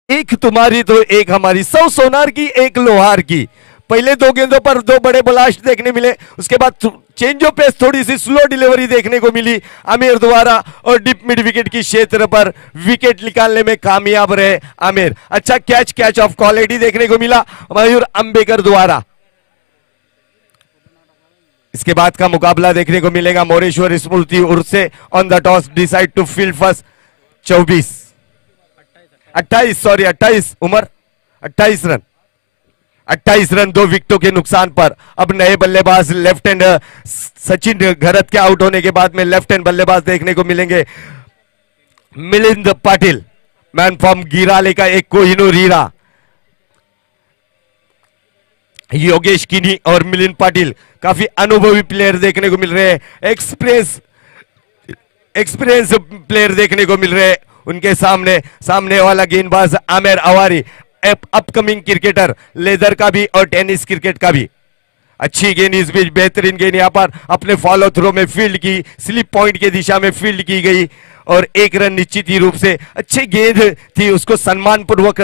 एक तुम्हारी तो एक हमारी, 100 सोनार की एक लोहार की। पहले 2 गेंदों पर 2 बड़े ब्लास्ट देखने मिले, उसके बाद चेंज ऑफ पेस, थोड़ी सी स्लो डिलीवरी देखने को मिली आमिर द्वारा और डीप मिड विकेट की क्षेत्र पर विकेट निकालने में कामयाब रहे आमिर। अच्छा कैच ऑफ क्वालिटी देखने को मिला मयूर अंबेकर द्वारा। इसके बाद का मुकाबला देखने को मिलेगा मोरेश्वर स्मृति उर्फ से on the toss decide to field first 28 Umar 28 run 2 विकेटों के नुकसान पर। अब नए बल्लेबाज लेफ्ट हैंड सचिन घरत के आउट होने के बाद में लेफ्ट हैंड बल्लेबाज देखने को मिलेंगे मिलिंद पाटिल, मैन फ्रॉम गिराले का एक कोहिनूर हीरा। योगेश किनी और मिलिंद पाटिल काफी अनुभवी प्लेयर देखने को मिल रहे हैं, एक्सपीरियंस प्लेयर देखने को मिल रहे हैं। उनके सामने वाला गेंदबाज Aamir Awari, upcoming cricketer, leather का भी और टेनिस क्रिकेट का भी। अच्छी गेंद इस बीच, बेहतरीन गेंद यहां पर अपने फॉलो थ्रो में फील्ड की, स्लिप पॉइंट की दिशा में फील्ड की गई और 1 रन निश्चित ही रूप से। अच्छी गेंद थी, उसको सम्मान पूर्वक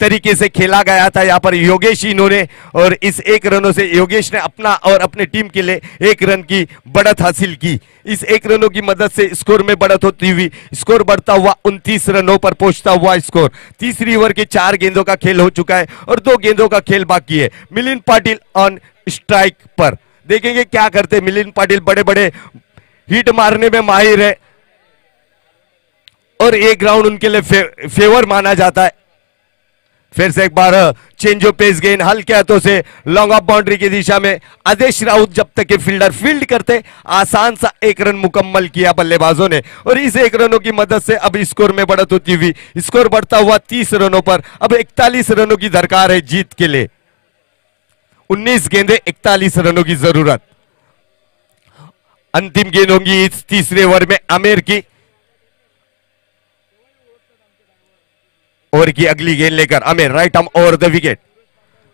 तरीके से खेला गया था यहाँ पर योगेश इन्होंने। और इस 1 रनों से योगेश ने अपना और अपने टीम के लिए 1 रन की बढ़त हासिल की। इस 1 रनों की मदद से स्कोर में बढ़त होती हुई स्कोर बढ़ता हुआ 29 रनों पर पहुंचता हुआ स्कोर। तीसरी ओवर के 4 गेंदों का खेल हो चुका है और 2 गेंदों का खेल बाकी है। मिलिंद पाटिल ऑन स्ट्राइक पर, देखेंगे क्या करते। मिलिंद पाटिल बड़े बड़े हिट मारने में माहिर है और एक ग्राउंड उनके लिए फेवर माना जाता है। फिर से एक बार चेंज ऑफ पेस गेंद हल्के हाथों से लॉन्ग ऑफ बाउंड्री की दिशा में। आदेश राउत जब तक के फील्डर फील्ड करते, आसान सा 1 रन मुकम्मल किया बल्लेबाजों ने और इस 1 रनों की मदद से अब स्कोर में बढ़त होती हुई स्कोर बढ़ता हुआ 30 रनों पर। अब 41 रनों की दरकार है जीत के लिए। 19 गेंदें, 41 रनों की जरूरत। अंतिम गेंद होंगी इस तीसरे ओवर में आमिर की। ओवर की अगली गेंद लेकर Aamir right arm over the wicket.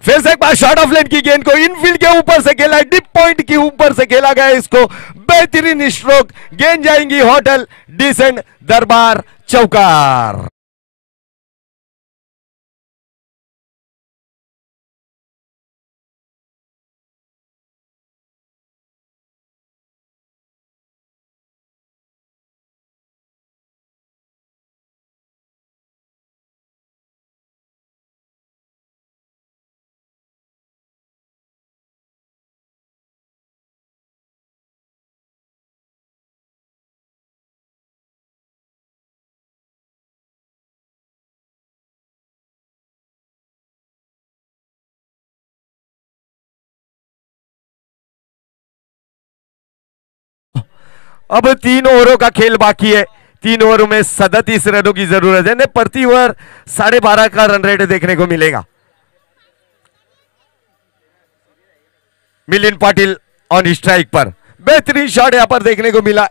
फिर से एक बार शॉर्ट ऑफ लेन की गेंद को इनफील्ड के ऊपर से खेला, डिप पॉइंट के ऊपर से खेला गया इसको, बेहतरीन स्ट्रोक, गेंद जाएंगी होटल डिसेंट दरबार चौकार। अब 3 ओवरों का खेल बाकी है। 3 ओवरों में 37 रनों की जरूरत है। प्रति ओवर 12.5 का रन रेट देखने को मिलेगा। मिलिंद पाटिल ऑन स्ट्राइक पर, बेहतरीन शॉट यहां पर देखने को मिला।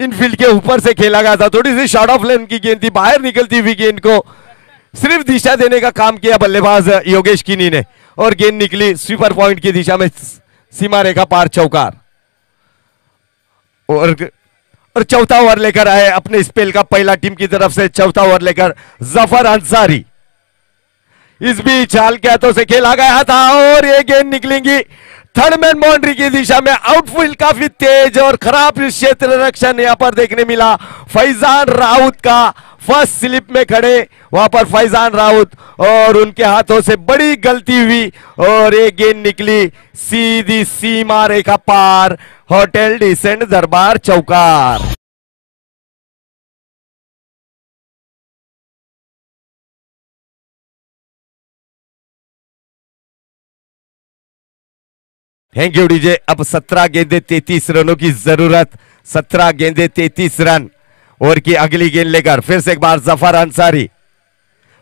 इनफील्ड के ऊपर से खेला गया था, थोड़ी सी शॉर्ट ऑफ लेन की गेंद थी, बाहर निकलती हुई गेंद को सिर्फ दिशा देने का काम किया बल्लेबाज योगेश किनी ने और गेंद निकली स्वीपर पॉइंट की दिशा में, सीमा रेखा पार चौकार। और चौथा ओवर लेकर आए अपने स्पेल का पहला टीम की तरफ से चौथा ओवर लेकर जफर अंसारी। इस बीच हल्के हाथों से खेला गया था और ये गेंद निकलेंगी थर्ड मैन बाउंड्री की दिशा में। आउटफील्ड काफी तेज और खराब क्षेत्र रक्षण यहां पर देखने मिला फैजान राउत का। फर्स्ट स्लिप में खड़े वहां पर फैजान राउत और उनके हाथों से बड़ी गलती हुई और ये गेंद निकली सीधी सीमा रेखा पार। होटल डिसेंट दरबार चौकार। Thank you DJ. अब 17 गेंदे 33 रनों की जरूरत, 17 गेंदे 33 रन। और की अगली गेंद लेकर फिर से एक बार जफर अंसारी।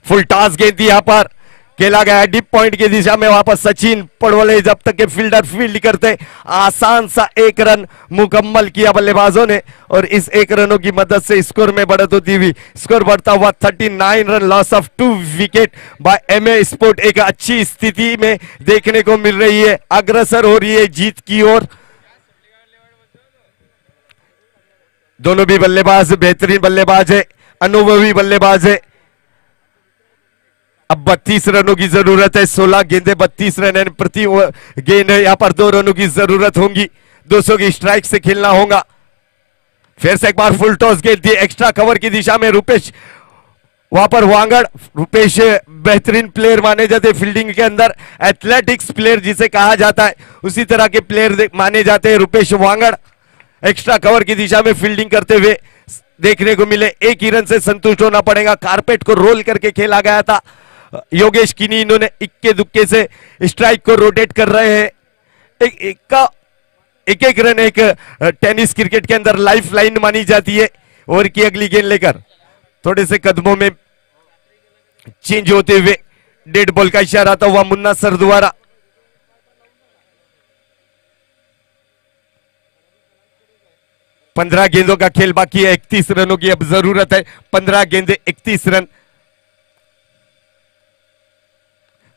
फुल टॉस गेंद थी यहां पर, खेला गया डीप पॉइंट की दिशा में। वहां पर सचिन पड़वले जब तक के फील्डर फील्ड करते, आसान सा एक रन मुकम्मल किया बल्लेबाजों ने और इस एक रनों की मदद से स्कोर में बढ़त होती हुई स्कोर बढ़ता हुआ 39 run. Loss of 2 wicket bye MA sport. एक अच्छी स्थिति में देखने को मिल रही है, अग्रसर हो रही है जीत की ओर। दोनों भी बल्लेबाज बेहतरीन बल्लेबाज है, अनुभवी बल्लेबाज है। अब 32 रनों की जरूरत है, 16 गेंदे 32 रन प्रति गेंद है। यहां पर 2 रनों की जरूरत होगी, 200 की स्ट्राइक से खेलना होगा। फिर से एक बार फुल टॉस गेंद दी एक्स्ट्रा कवर की दिशा में। रुपेश वहां पर वांगड़, रुपेश बेहतरीन प्लेयर माने जाते फील्डिंग के अंदर, एथलेटिक्स प्लेयर जिसे कहा जाता है उसी तरह के प्लेयर माने जाते हैं रुपेश वांगड़। एक्स्ट्रा कवर की दिशा में फील्डिंग करते हुए देखने को मिले। एक ही रन से संतुष्ट होना पड़ेगा। कारपेट को रोल करके खेला गया था। योगेश किनी इन्होंने इक्के दुक्के से स्ट्राइक को रोटेट कर रहे हैं। एक रन एक टेनिस क्रिकेट के अंदर लाइफ लाइन मानी जाती है। ओवर की अगली गेंद लेकर थोड़े से कदमों में चेंज होते हुए डेड बॉल का इशारा आता हुआ मुन्ना सर द्वारा। पंद्रह गेंदों का खेल बाकी है, 31 रनों की अब जरूरत है। 15 गेंदे 31 रन।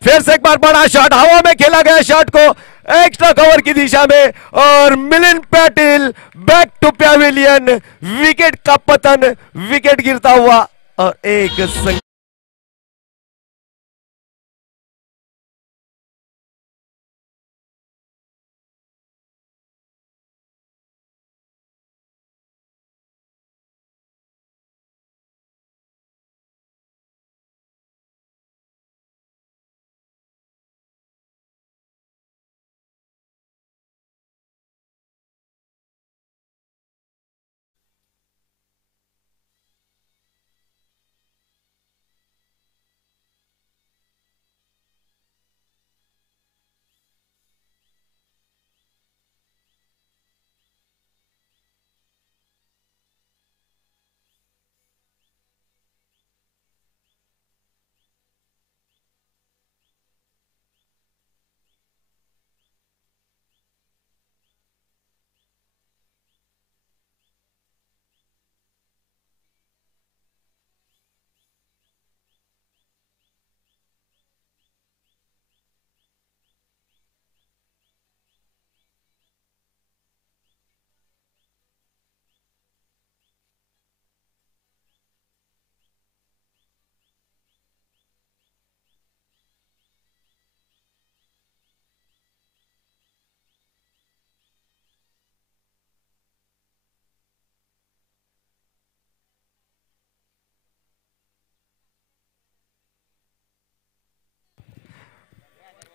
फिर से एक बार बड़ा शॉट, हवा में खेला गया शॉट को एक्स्ट्रा कवर की दिशा में और Milind Patil back to pavilion. Wicket का पतन, विकेट गिरता हुआ और एक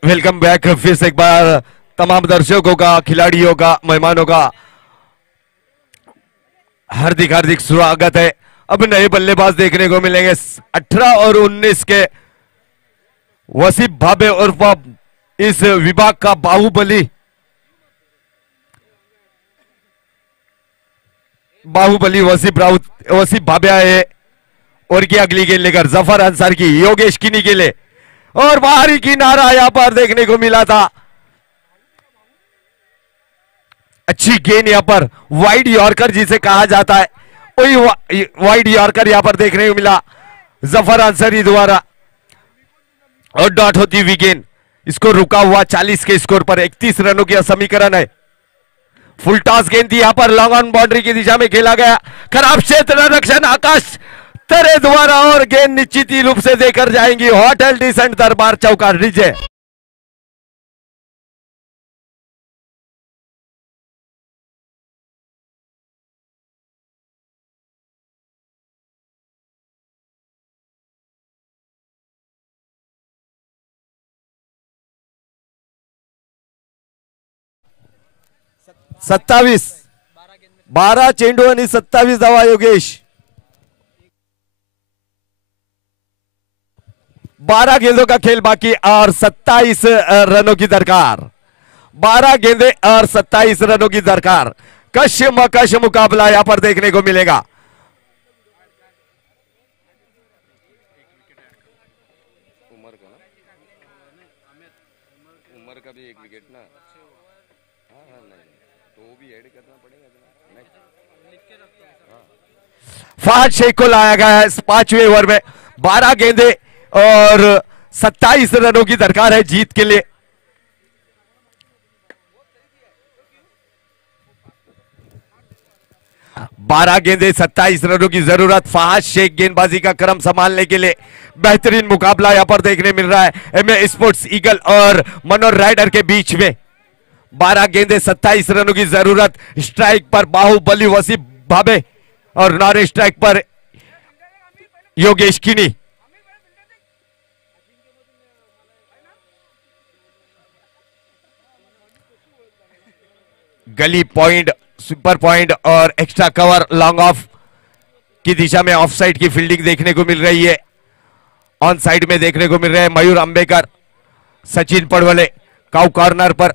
वेलकम बैक। फिर से एक बार तमाम दर्शकों का, खिलाड़ियों का, मेहमानों का हार्दिक हार्दिक स्वागत है। अब नए बल्लेबाज देखने को मिलेंगे। 18 और 19 के वसीफ भाबे और इस विभाग का बाहुबली वसीफ भाबे आए और की अगली गेंद लेकर जफर अंसार की योगेश किनी के लिए और बाहरी किनारा यहां पर देखने को मिला था। अच्छी गेंद यहां पर वाइड यॉर्कर जिसे कहा जाता है, वही वाइड यॉर्कर यहां पर देखने को मिला जफर अंसारी द्वारा और डॉट होती हुई गेंद। इसको रुका हुआ 40 के स्कोर पर 31 रनों की समीकरण है। फुल टॉस गेंद थी यहां पर लॉन्ग ऑन बाउंड्री की दिशा में खेला गया, खराब क्षेत्र रक्षण आकाश तरे द्वारा और गेंद निश्चित रूप से देकर जाएंगी होटल डिसेंट दरबार चौका डीजे। सत्तावीस 12 चेंडू आणि 27 धावा योगेश। 12 गेंदों का खेल बाकी और 27 रनों की दरकार। 12 गेंदे और 27 रनों की दरकार। कश मुकाबला यहां पर देखने को मिलेगा। उमर का भी एक विकेट ना, तो वो भी ऐड करना पड़ेगा। फहद शेख को लाया गया है इस 5वें ओवर में। 12 गेंदे और 27 रनों की दरकार है जीत के लिए। बारह गेंदे 27 रनों की जरूरत। फहद शेख गेंदबाजी का क्रम संभालने के लिए बेहतरीन मुकाबला यहां पर देखने मिल रहा है एमए स्पोर्ट्स ईगल और मनोर राइडर के बीच में। 12 गेंदे 27 रनों की जरूरत। स्ट्राइक पर बाहुबली वसीम भाबे और नॉन स्ट्राइक पर योगेश किनी। गली पॉइंट, सुपर पॉइंट और एक्स्ट्रा कवर लॉन्ग ऑफ की दिशा में ऑफ साइड की फील्डिंग देखने को मिल रही है। ऑन साइड में देखने को मिल रहे हैं मयूर अंबेकर, सचिन पड़वले काउ कॉर्नर पर,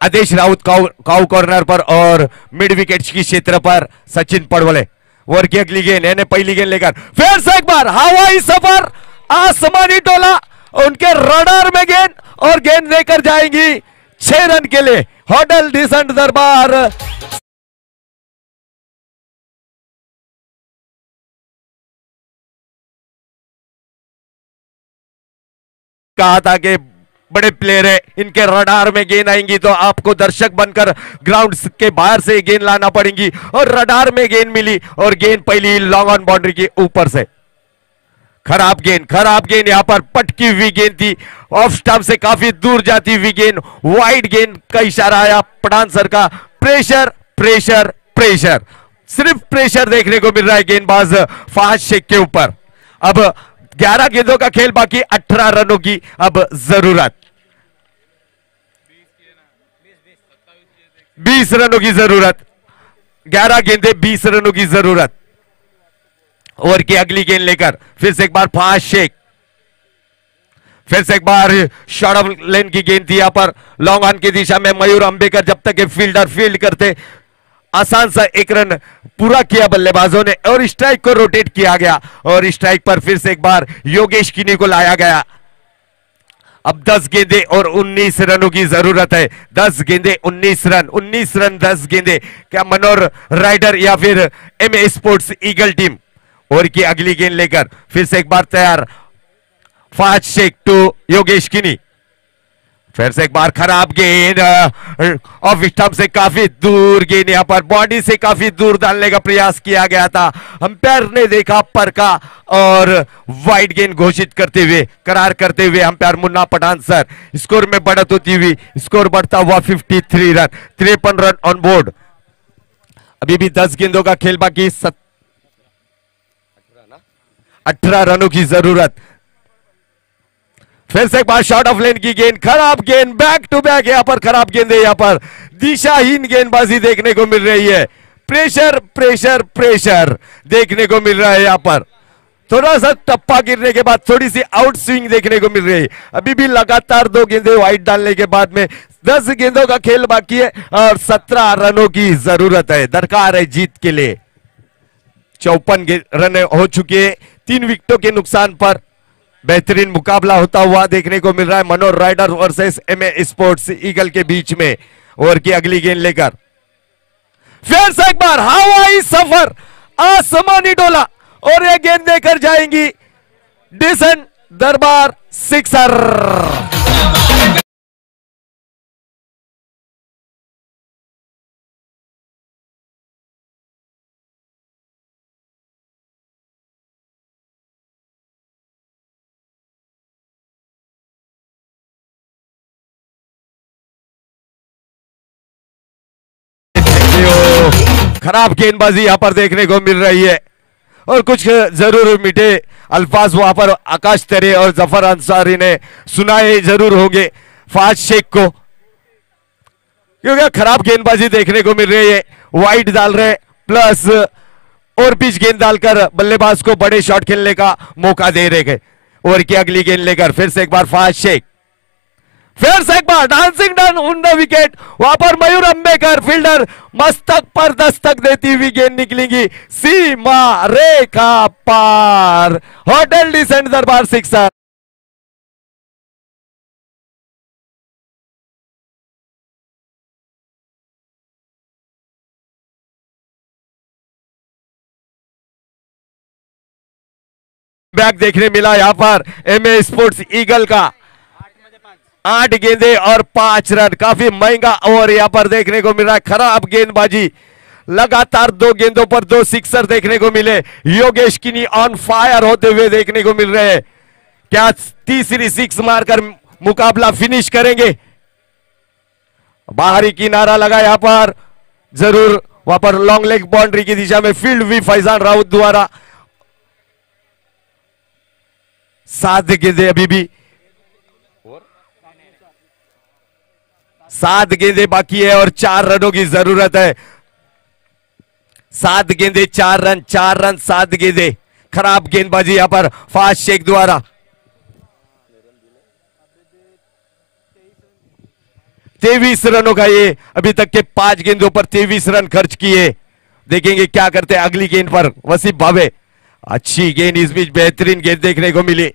आदेश राउत काउ कॉर्नर पर और मिड विकेट की क्षेत्र पर सचिन पड़वले। ओवर की अगली गेंद यानी पहली गेंद लेकर फिर से एक बार हवाई सफर, आसमानी टोला, उनके रडार में गेंद और गेंद लेकर जाएंगी 6 रन के लिए होटल डिसेंट दरबार। कहा था कि बड़े प्लेयर है, इनके रडार में गेंद आएंगी तो आपको दर्शक बनकर ग्राउंड के बाहर से गेंद लाना पड़ेगी और रडार में गेंद मिली और गेंद पहली लॉन्ग ऑन बाउंड्री के ऊपर से। खराब गेंद यहां पर पटकी हुई गेंद थी, ऑफ स्टंप से काफी दूर जाती हुई गेंद, वाइड गेंद का इशारा आया पठान सर का। प्रेशर प्रेशर प्रेशर, सिर्फ प्रेशर देखने को मिल रहा है गेंदबाज फहद शेख के ऊपर। अब 11 गेंदों का खेल बाकी, 18 रनों की अब जरूरत। 20 रनों की जरूरत, 11 गेंदे 20 रनों की जरूरत। ओवर की अगली गेंद लेकर फिर से एक बार फहद शेख, फिर से एक बार शॉर्ट ऑफ लेन की गेंद थी यहां पर लॉन्ग ऑन की दिशा में मयूर अंबेकर। जब तक फील्डर फील्ड करते, आसान सा एक रन पूरा किया बल्लेबाजों ने और स्ट्राइक को रोटेट किया गया और स्ट्राइक पर फिर से एक बार योगेश किनी को लाया गया। अब 10 गेंदे और 19 रनों की जरूरत है। 10 गेंदे 19 रन, 19 रन 10 गेंदे। क्या मनोर राइडर या फिर एमए स्पोर्ट्स ईगल टीम? और की अगली गेंद लेकर फिर से एक बार तैयार फहद शेख टू योगेश किनी। फिर से एक बार खराब गेंद ऑफ स्टंप से काफी दूर गेंद, यहां पर बॉडी से काफी दूर डालने का प्रयास किया गया था। अंपायर ने देखा, परखा और वाइड गेंद घोषित करते हुए, करार करते हुए umpire Munna Pathan sir score में बढ़त होती हुई, स्कोर बढ़ता हुआ 53 रन, 53 रन ऑन बोर्ड। अभी भी 10 गेंदों का खेल बाकी, 18 रनों की जरूरत। फिर से एक बार शॉर्ट ऑफ लेन की गेंद, खराब गेंद, बैक टू बैक यहां पर खराब गेंद है। यहां पर दिशाहीन गेंदबाजी देखने को मिल रही है। प्रेशर प्रेशर प्रेशर देखने को मिल रहा है। यहां पर थोड़ा सा टप्पा गिरने के बाद थोड़ी सी आउट स्विंग देखने को मिल रही है। अभी भी लगातार 2 गेंदें वाइड डालने के बाद में 10 गेंदों का खेल बाकी है और 17 रनों की जरूरत है, दरकार है जीत के लिए। 54 रन हो चुके हैं, 3 विकेटों के नुकसान पर बेहतरीन मुकाबला होता हुआ देखने को मिल रहा है Manor rider versus MA sports eagle के बीच में। ओवर की अगली गेंद लेकर फिर से एक बार हवाई सफर, आसमानी डोला और ये गेंद देकर जाएंगी डिसेंट दरबार सिक्सर। खराब गेंदबाजी यहां पर देखने को मिल रही है और कुछ जरूर मीठे अल्फाज वहां पर आकाश तेरे और जफर अंसारी ने सुनाए जरूर होंगे फाज शेख को, क्योंकि खराब गेंदबाजी देखने को मिल रही है। वाइड डाल रहे प्लस और पिच गेंद डालकर बल्लेबाज को बड़े शॉट खेलने का मौका दे रहे। ओवर की अगली गेंद लेकर फिर से एक बार फाज शेख, फिर से एक बार dancing done on the wicket. वहां पर मयूर अंबेकर फील्डर मस्तक पर दस्तक देती हुई गेंद निकलेगी सीमा रेखा पार। होटल डिसेंट दरबार सिक्सर। बैक देखने मिला यहां पर एमए स्पोर्ट्स ईगल का 8 गेंदे और 5 रन। काफी महंगा ओवर यहां पर देखने को मिल रहा है। खराब गेंदबाजी, लगातार 2 गेंदों पर 2 सिक्सर देखने को मिले। योगेश किनी ऑन फायर होते हुए देखने को मिल रहे हैं। क्या तीसरी 6 मारकर मुकाबला फिनिश करेंगे? बाहरी किनारा लगा यहां पर, जरूर वहां पर लॉन्ग लेग बाउंड्री की दिशा में फील्ड भी फैजान राउत द्वारा। 7 गेंदे अभी भी 7 गेंदे बाकी है और 4 रनों की जरूरत है। 7 गेंदे 4 रन, 4 रन 7 गेंदे। खराब गेंदबाजी यहां पर फाज शेख द्वारा। 23 रनों का ये अभी तक के 5 गेंदों पर 23 रन खर्च किए। देखेंगे क्या करते हैं अगली गेंद पर वसीफ भावे। अच्छी गेंद इस बीच, बेहतरीन गेंद देखने को मिली।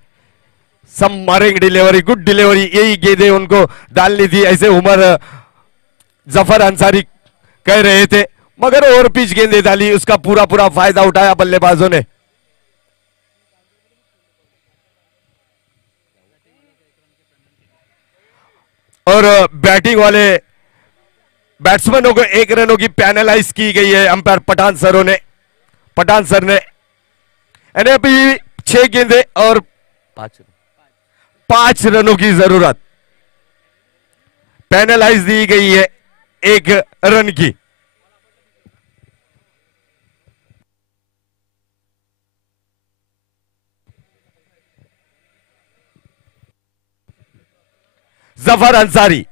सबमरिंग डिलीवरी, गुड डिलीवरी, यही गेंदें उनको डालनी थी, ऐसे उमर जफर अंसारी कह रहे थे, मगर और पिच गेंदें डाली, उसका पूरा पूरा फायदा उठाया बल्लेबाजों ने। और बैटिंग वाले बैट्समैनों को 1 रनों की पैनलाइज की गई है अंपायर पठान सर ने। अभी 6 गेंदे और 5 रनों की जरूरत, पैनलाइज दी गई है 1 रन की। जफर अंसारी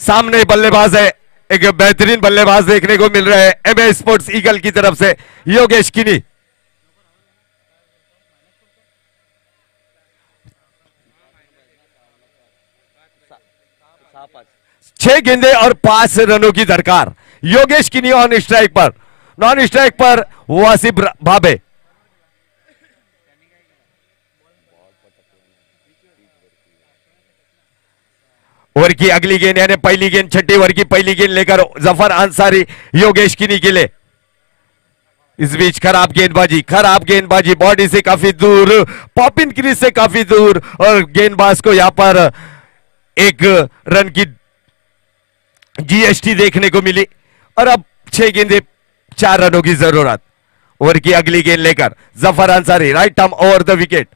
सामने बल्लेबाज है, एक बेहतरीन बल्लेबाज देखने को मिल रहा है एमए स्पोर्ट्स ईगल की तरफ से योगेश किनी। 6 गेंदे और 5 रनों की दरकार। योगेश किनी ऑन स्ट्राइक पर, नॉन स्ट्राइक पर वासिफ भावे। ओवर की अगली गेंद यानी पहली गेंद, छठी ओवर की पहली गेंद लेकर जफर अंसारी योगेश किनी के लिए। इस बीच खराब गेंदबाजी बॉडी से काफी दूर, पॉपिन क्रीज से काफी दूर, और गेंदबाज को यहां पर 1 रन की जीएसटी देखने को मिली। और अब 6 गेंदे 4 रनों की जरूरत। ओवर की अगली गेंद लेकर Zafar Ansari, right arm over the wicket.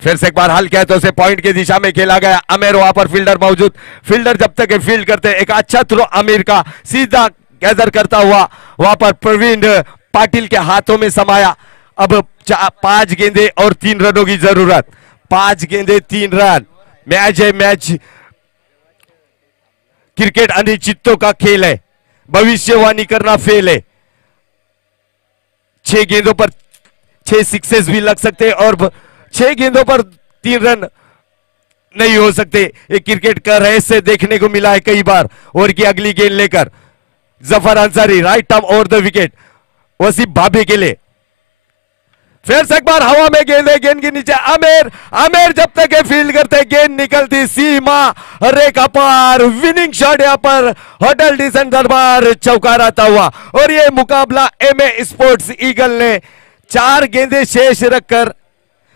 फिर से एक बार हल कहते उसे पॉइंट की दिशा में खेला गया। आमिर वहां पर फील्डर मौजूद, फील्डर जब तक फील्ड करते, एक अच्छा थ्रो आमिर का सीधा गैदर करता हुआ वहां पर प्रवीण पाटिल के हाथों में समाया। अब 5 गेंदे और 3 रनों की जरूरत। 5 गेंदे 3 रन। मैच है, मैच क्रिकेट अनिश्चितों का खेल है, भविष्यवाणी करना फेल है। 6 गेंदों पर 6 सिक्सेस भी लग सकते और 6 गेंदों पर 3 रन नहीं हो सकते। ये क्रिकेट का रहस्य देखने को मिला है कई बार। ओवर की अगली गेंद लेकर Zafar Ansari, right arm over the wicket Wasif भाभी के लिए। फिर से एक बार हवा में गेंद है, गेंद के नीचे आमिर जब तक फील्ड करते गेंद निकलती सीमा रेखा पार। विनिंग शॉट यहां पर होटल डिसेंट दरबार चौका रहता हुआ। और ये मुकाबला एमए स्पोर्ट्स ईगल ने 4 गेंदे शेष रखकर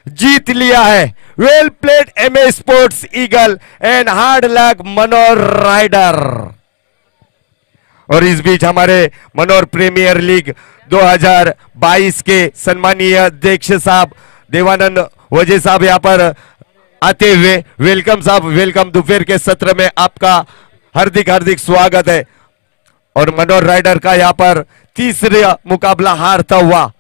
जीत लिया है। Well played MA sports eagle and hard luck Manor rider. और इस बीच हमारे मनोर प्रीमियर लीग 2022 के सम्मानीय अध्यक्ष साहब देवानंद वजह साहब यहां पर आते हुए, वेलकम साहब, वेलकम। दोपहर के सत्र में आपका हार्दिक हार्दिक स्वागत है। और मनोहर राइडर का यहाँ पर तीसरा मुकाबला हारता हुआ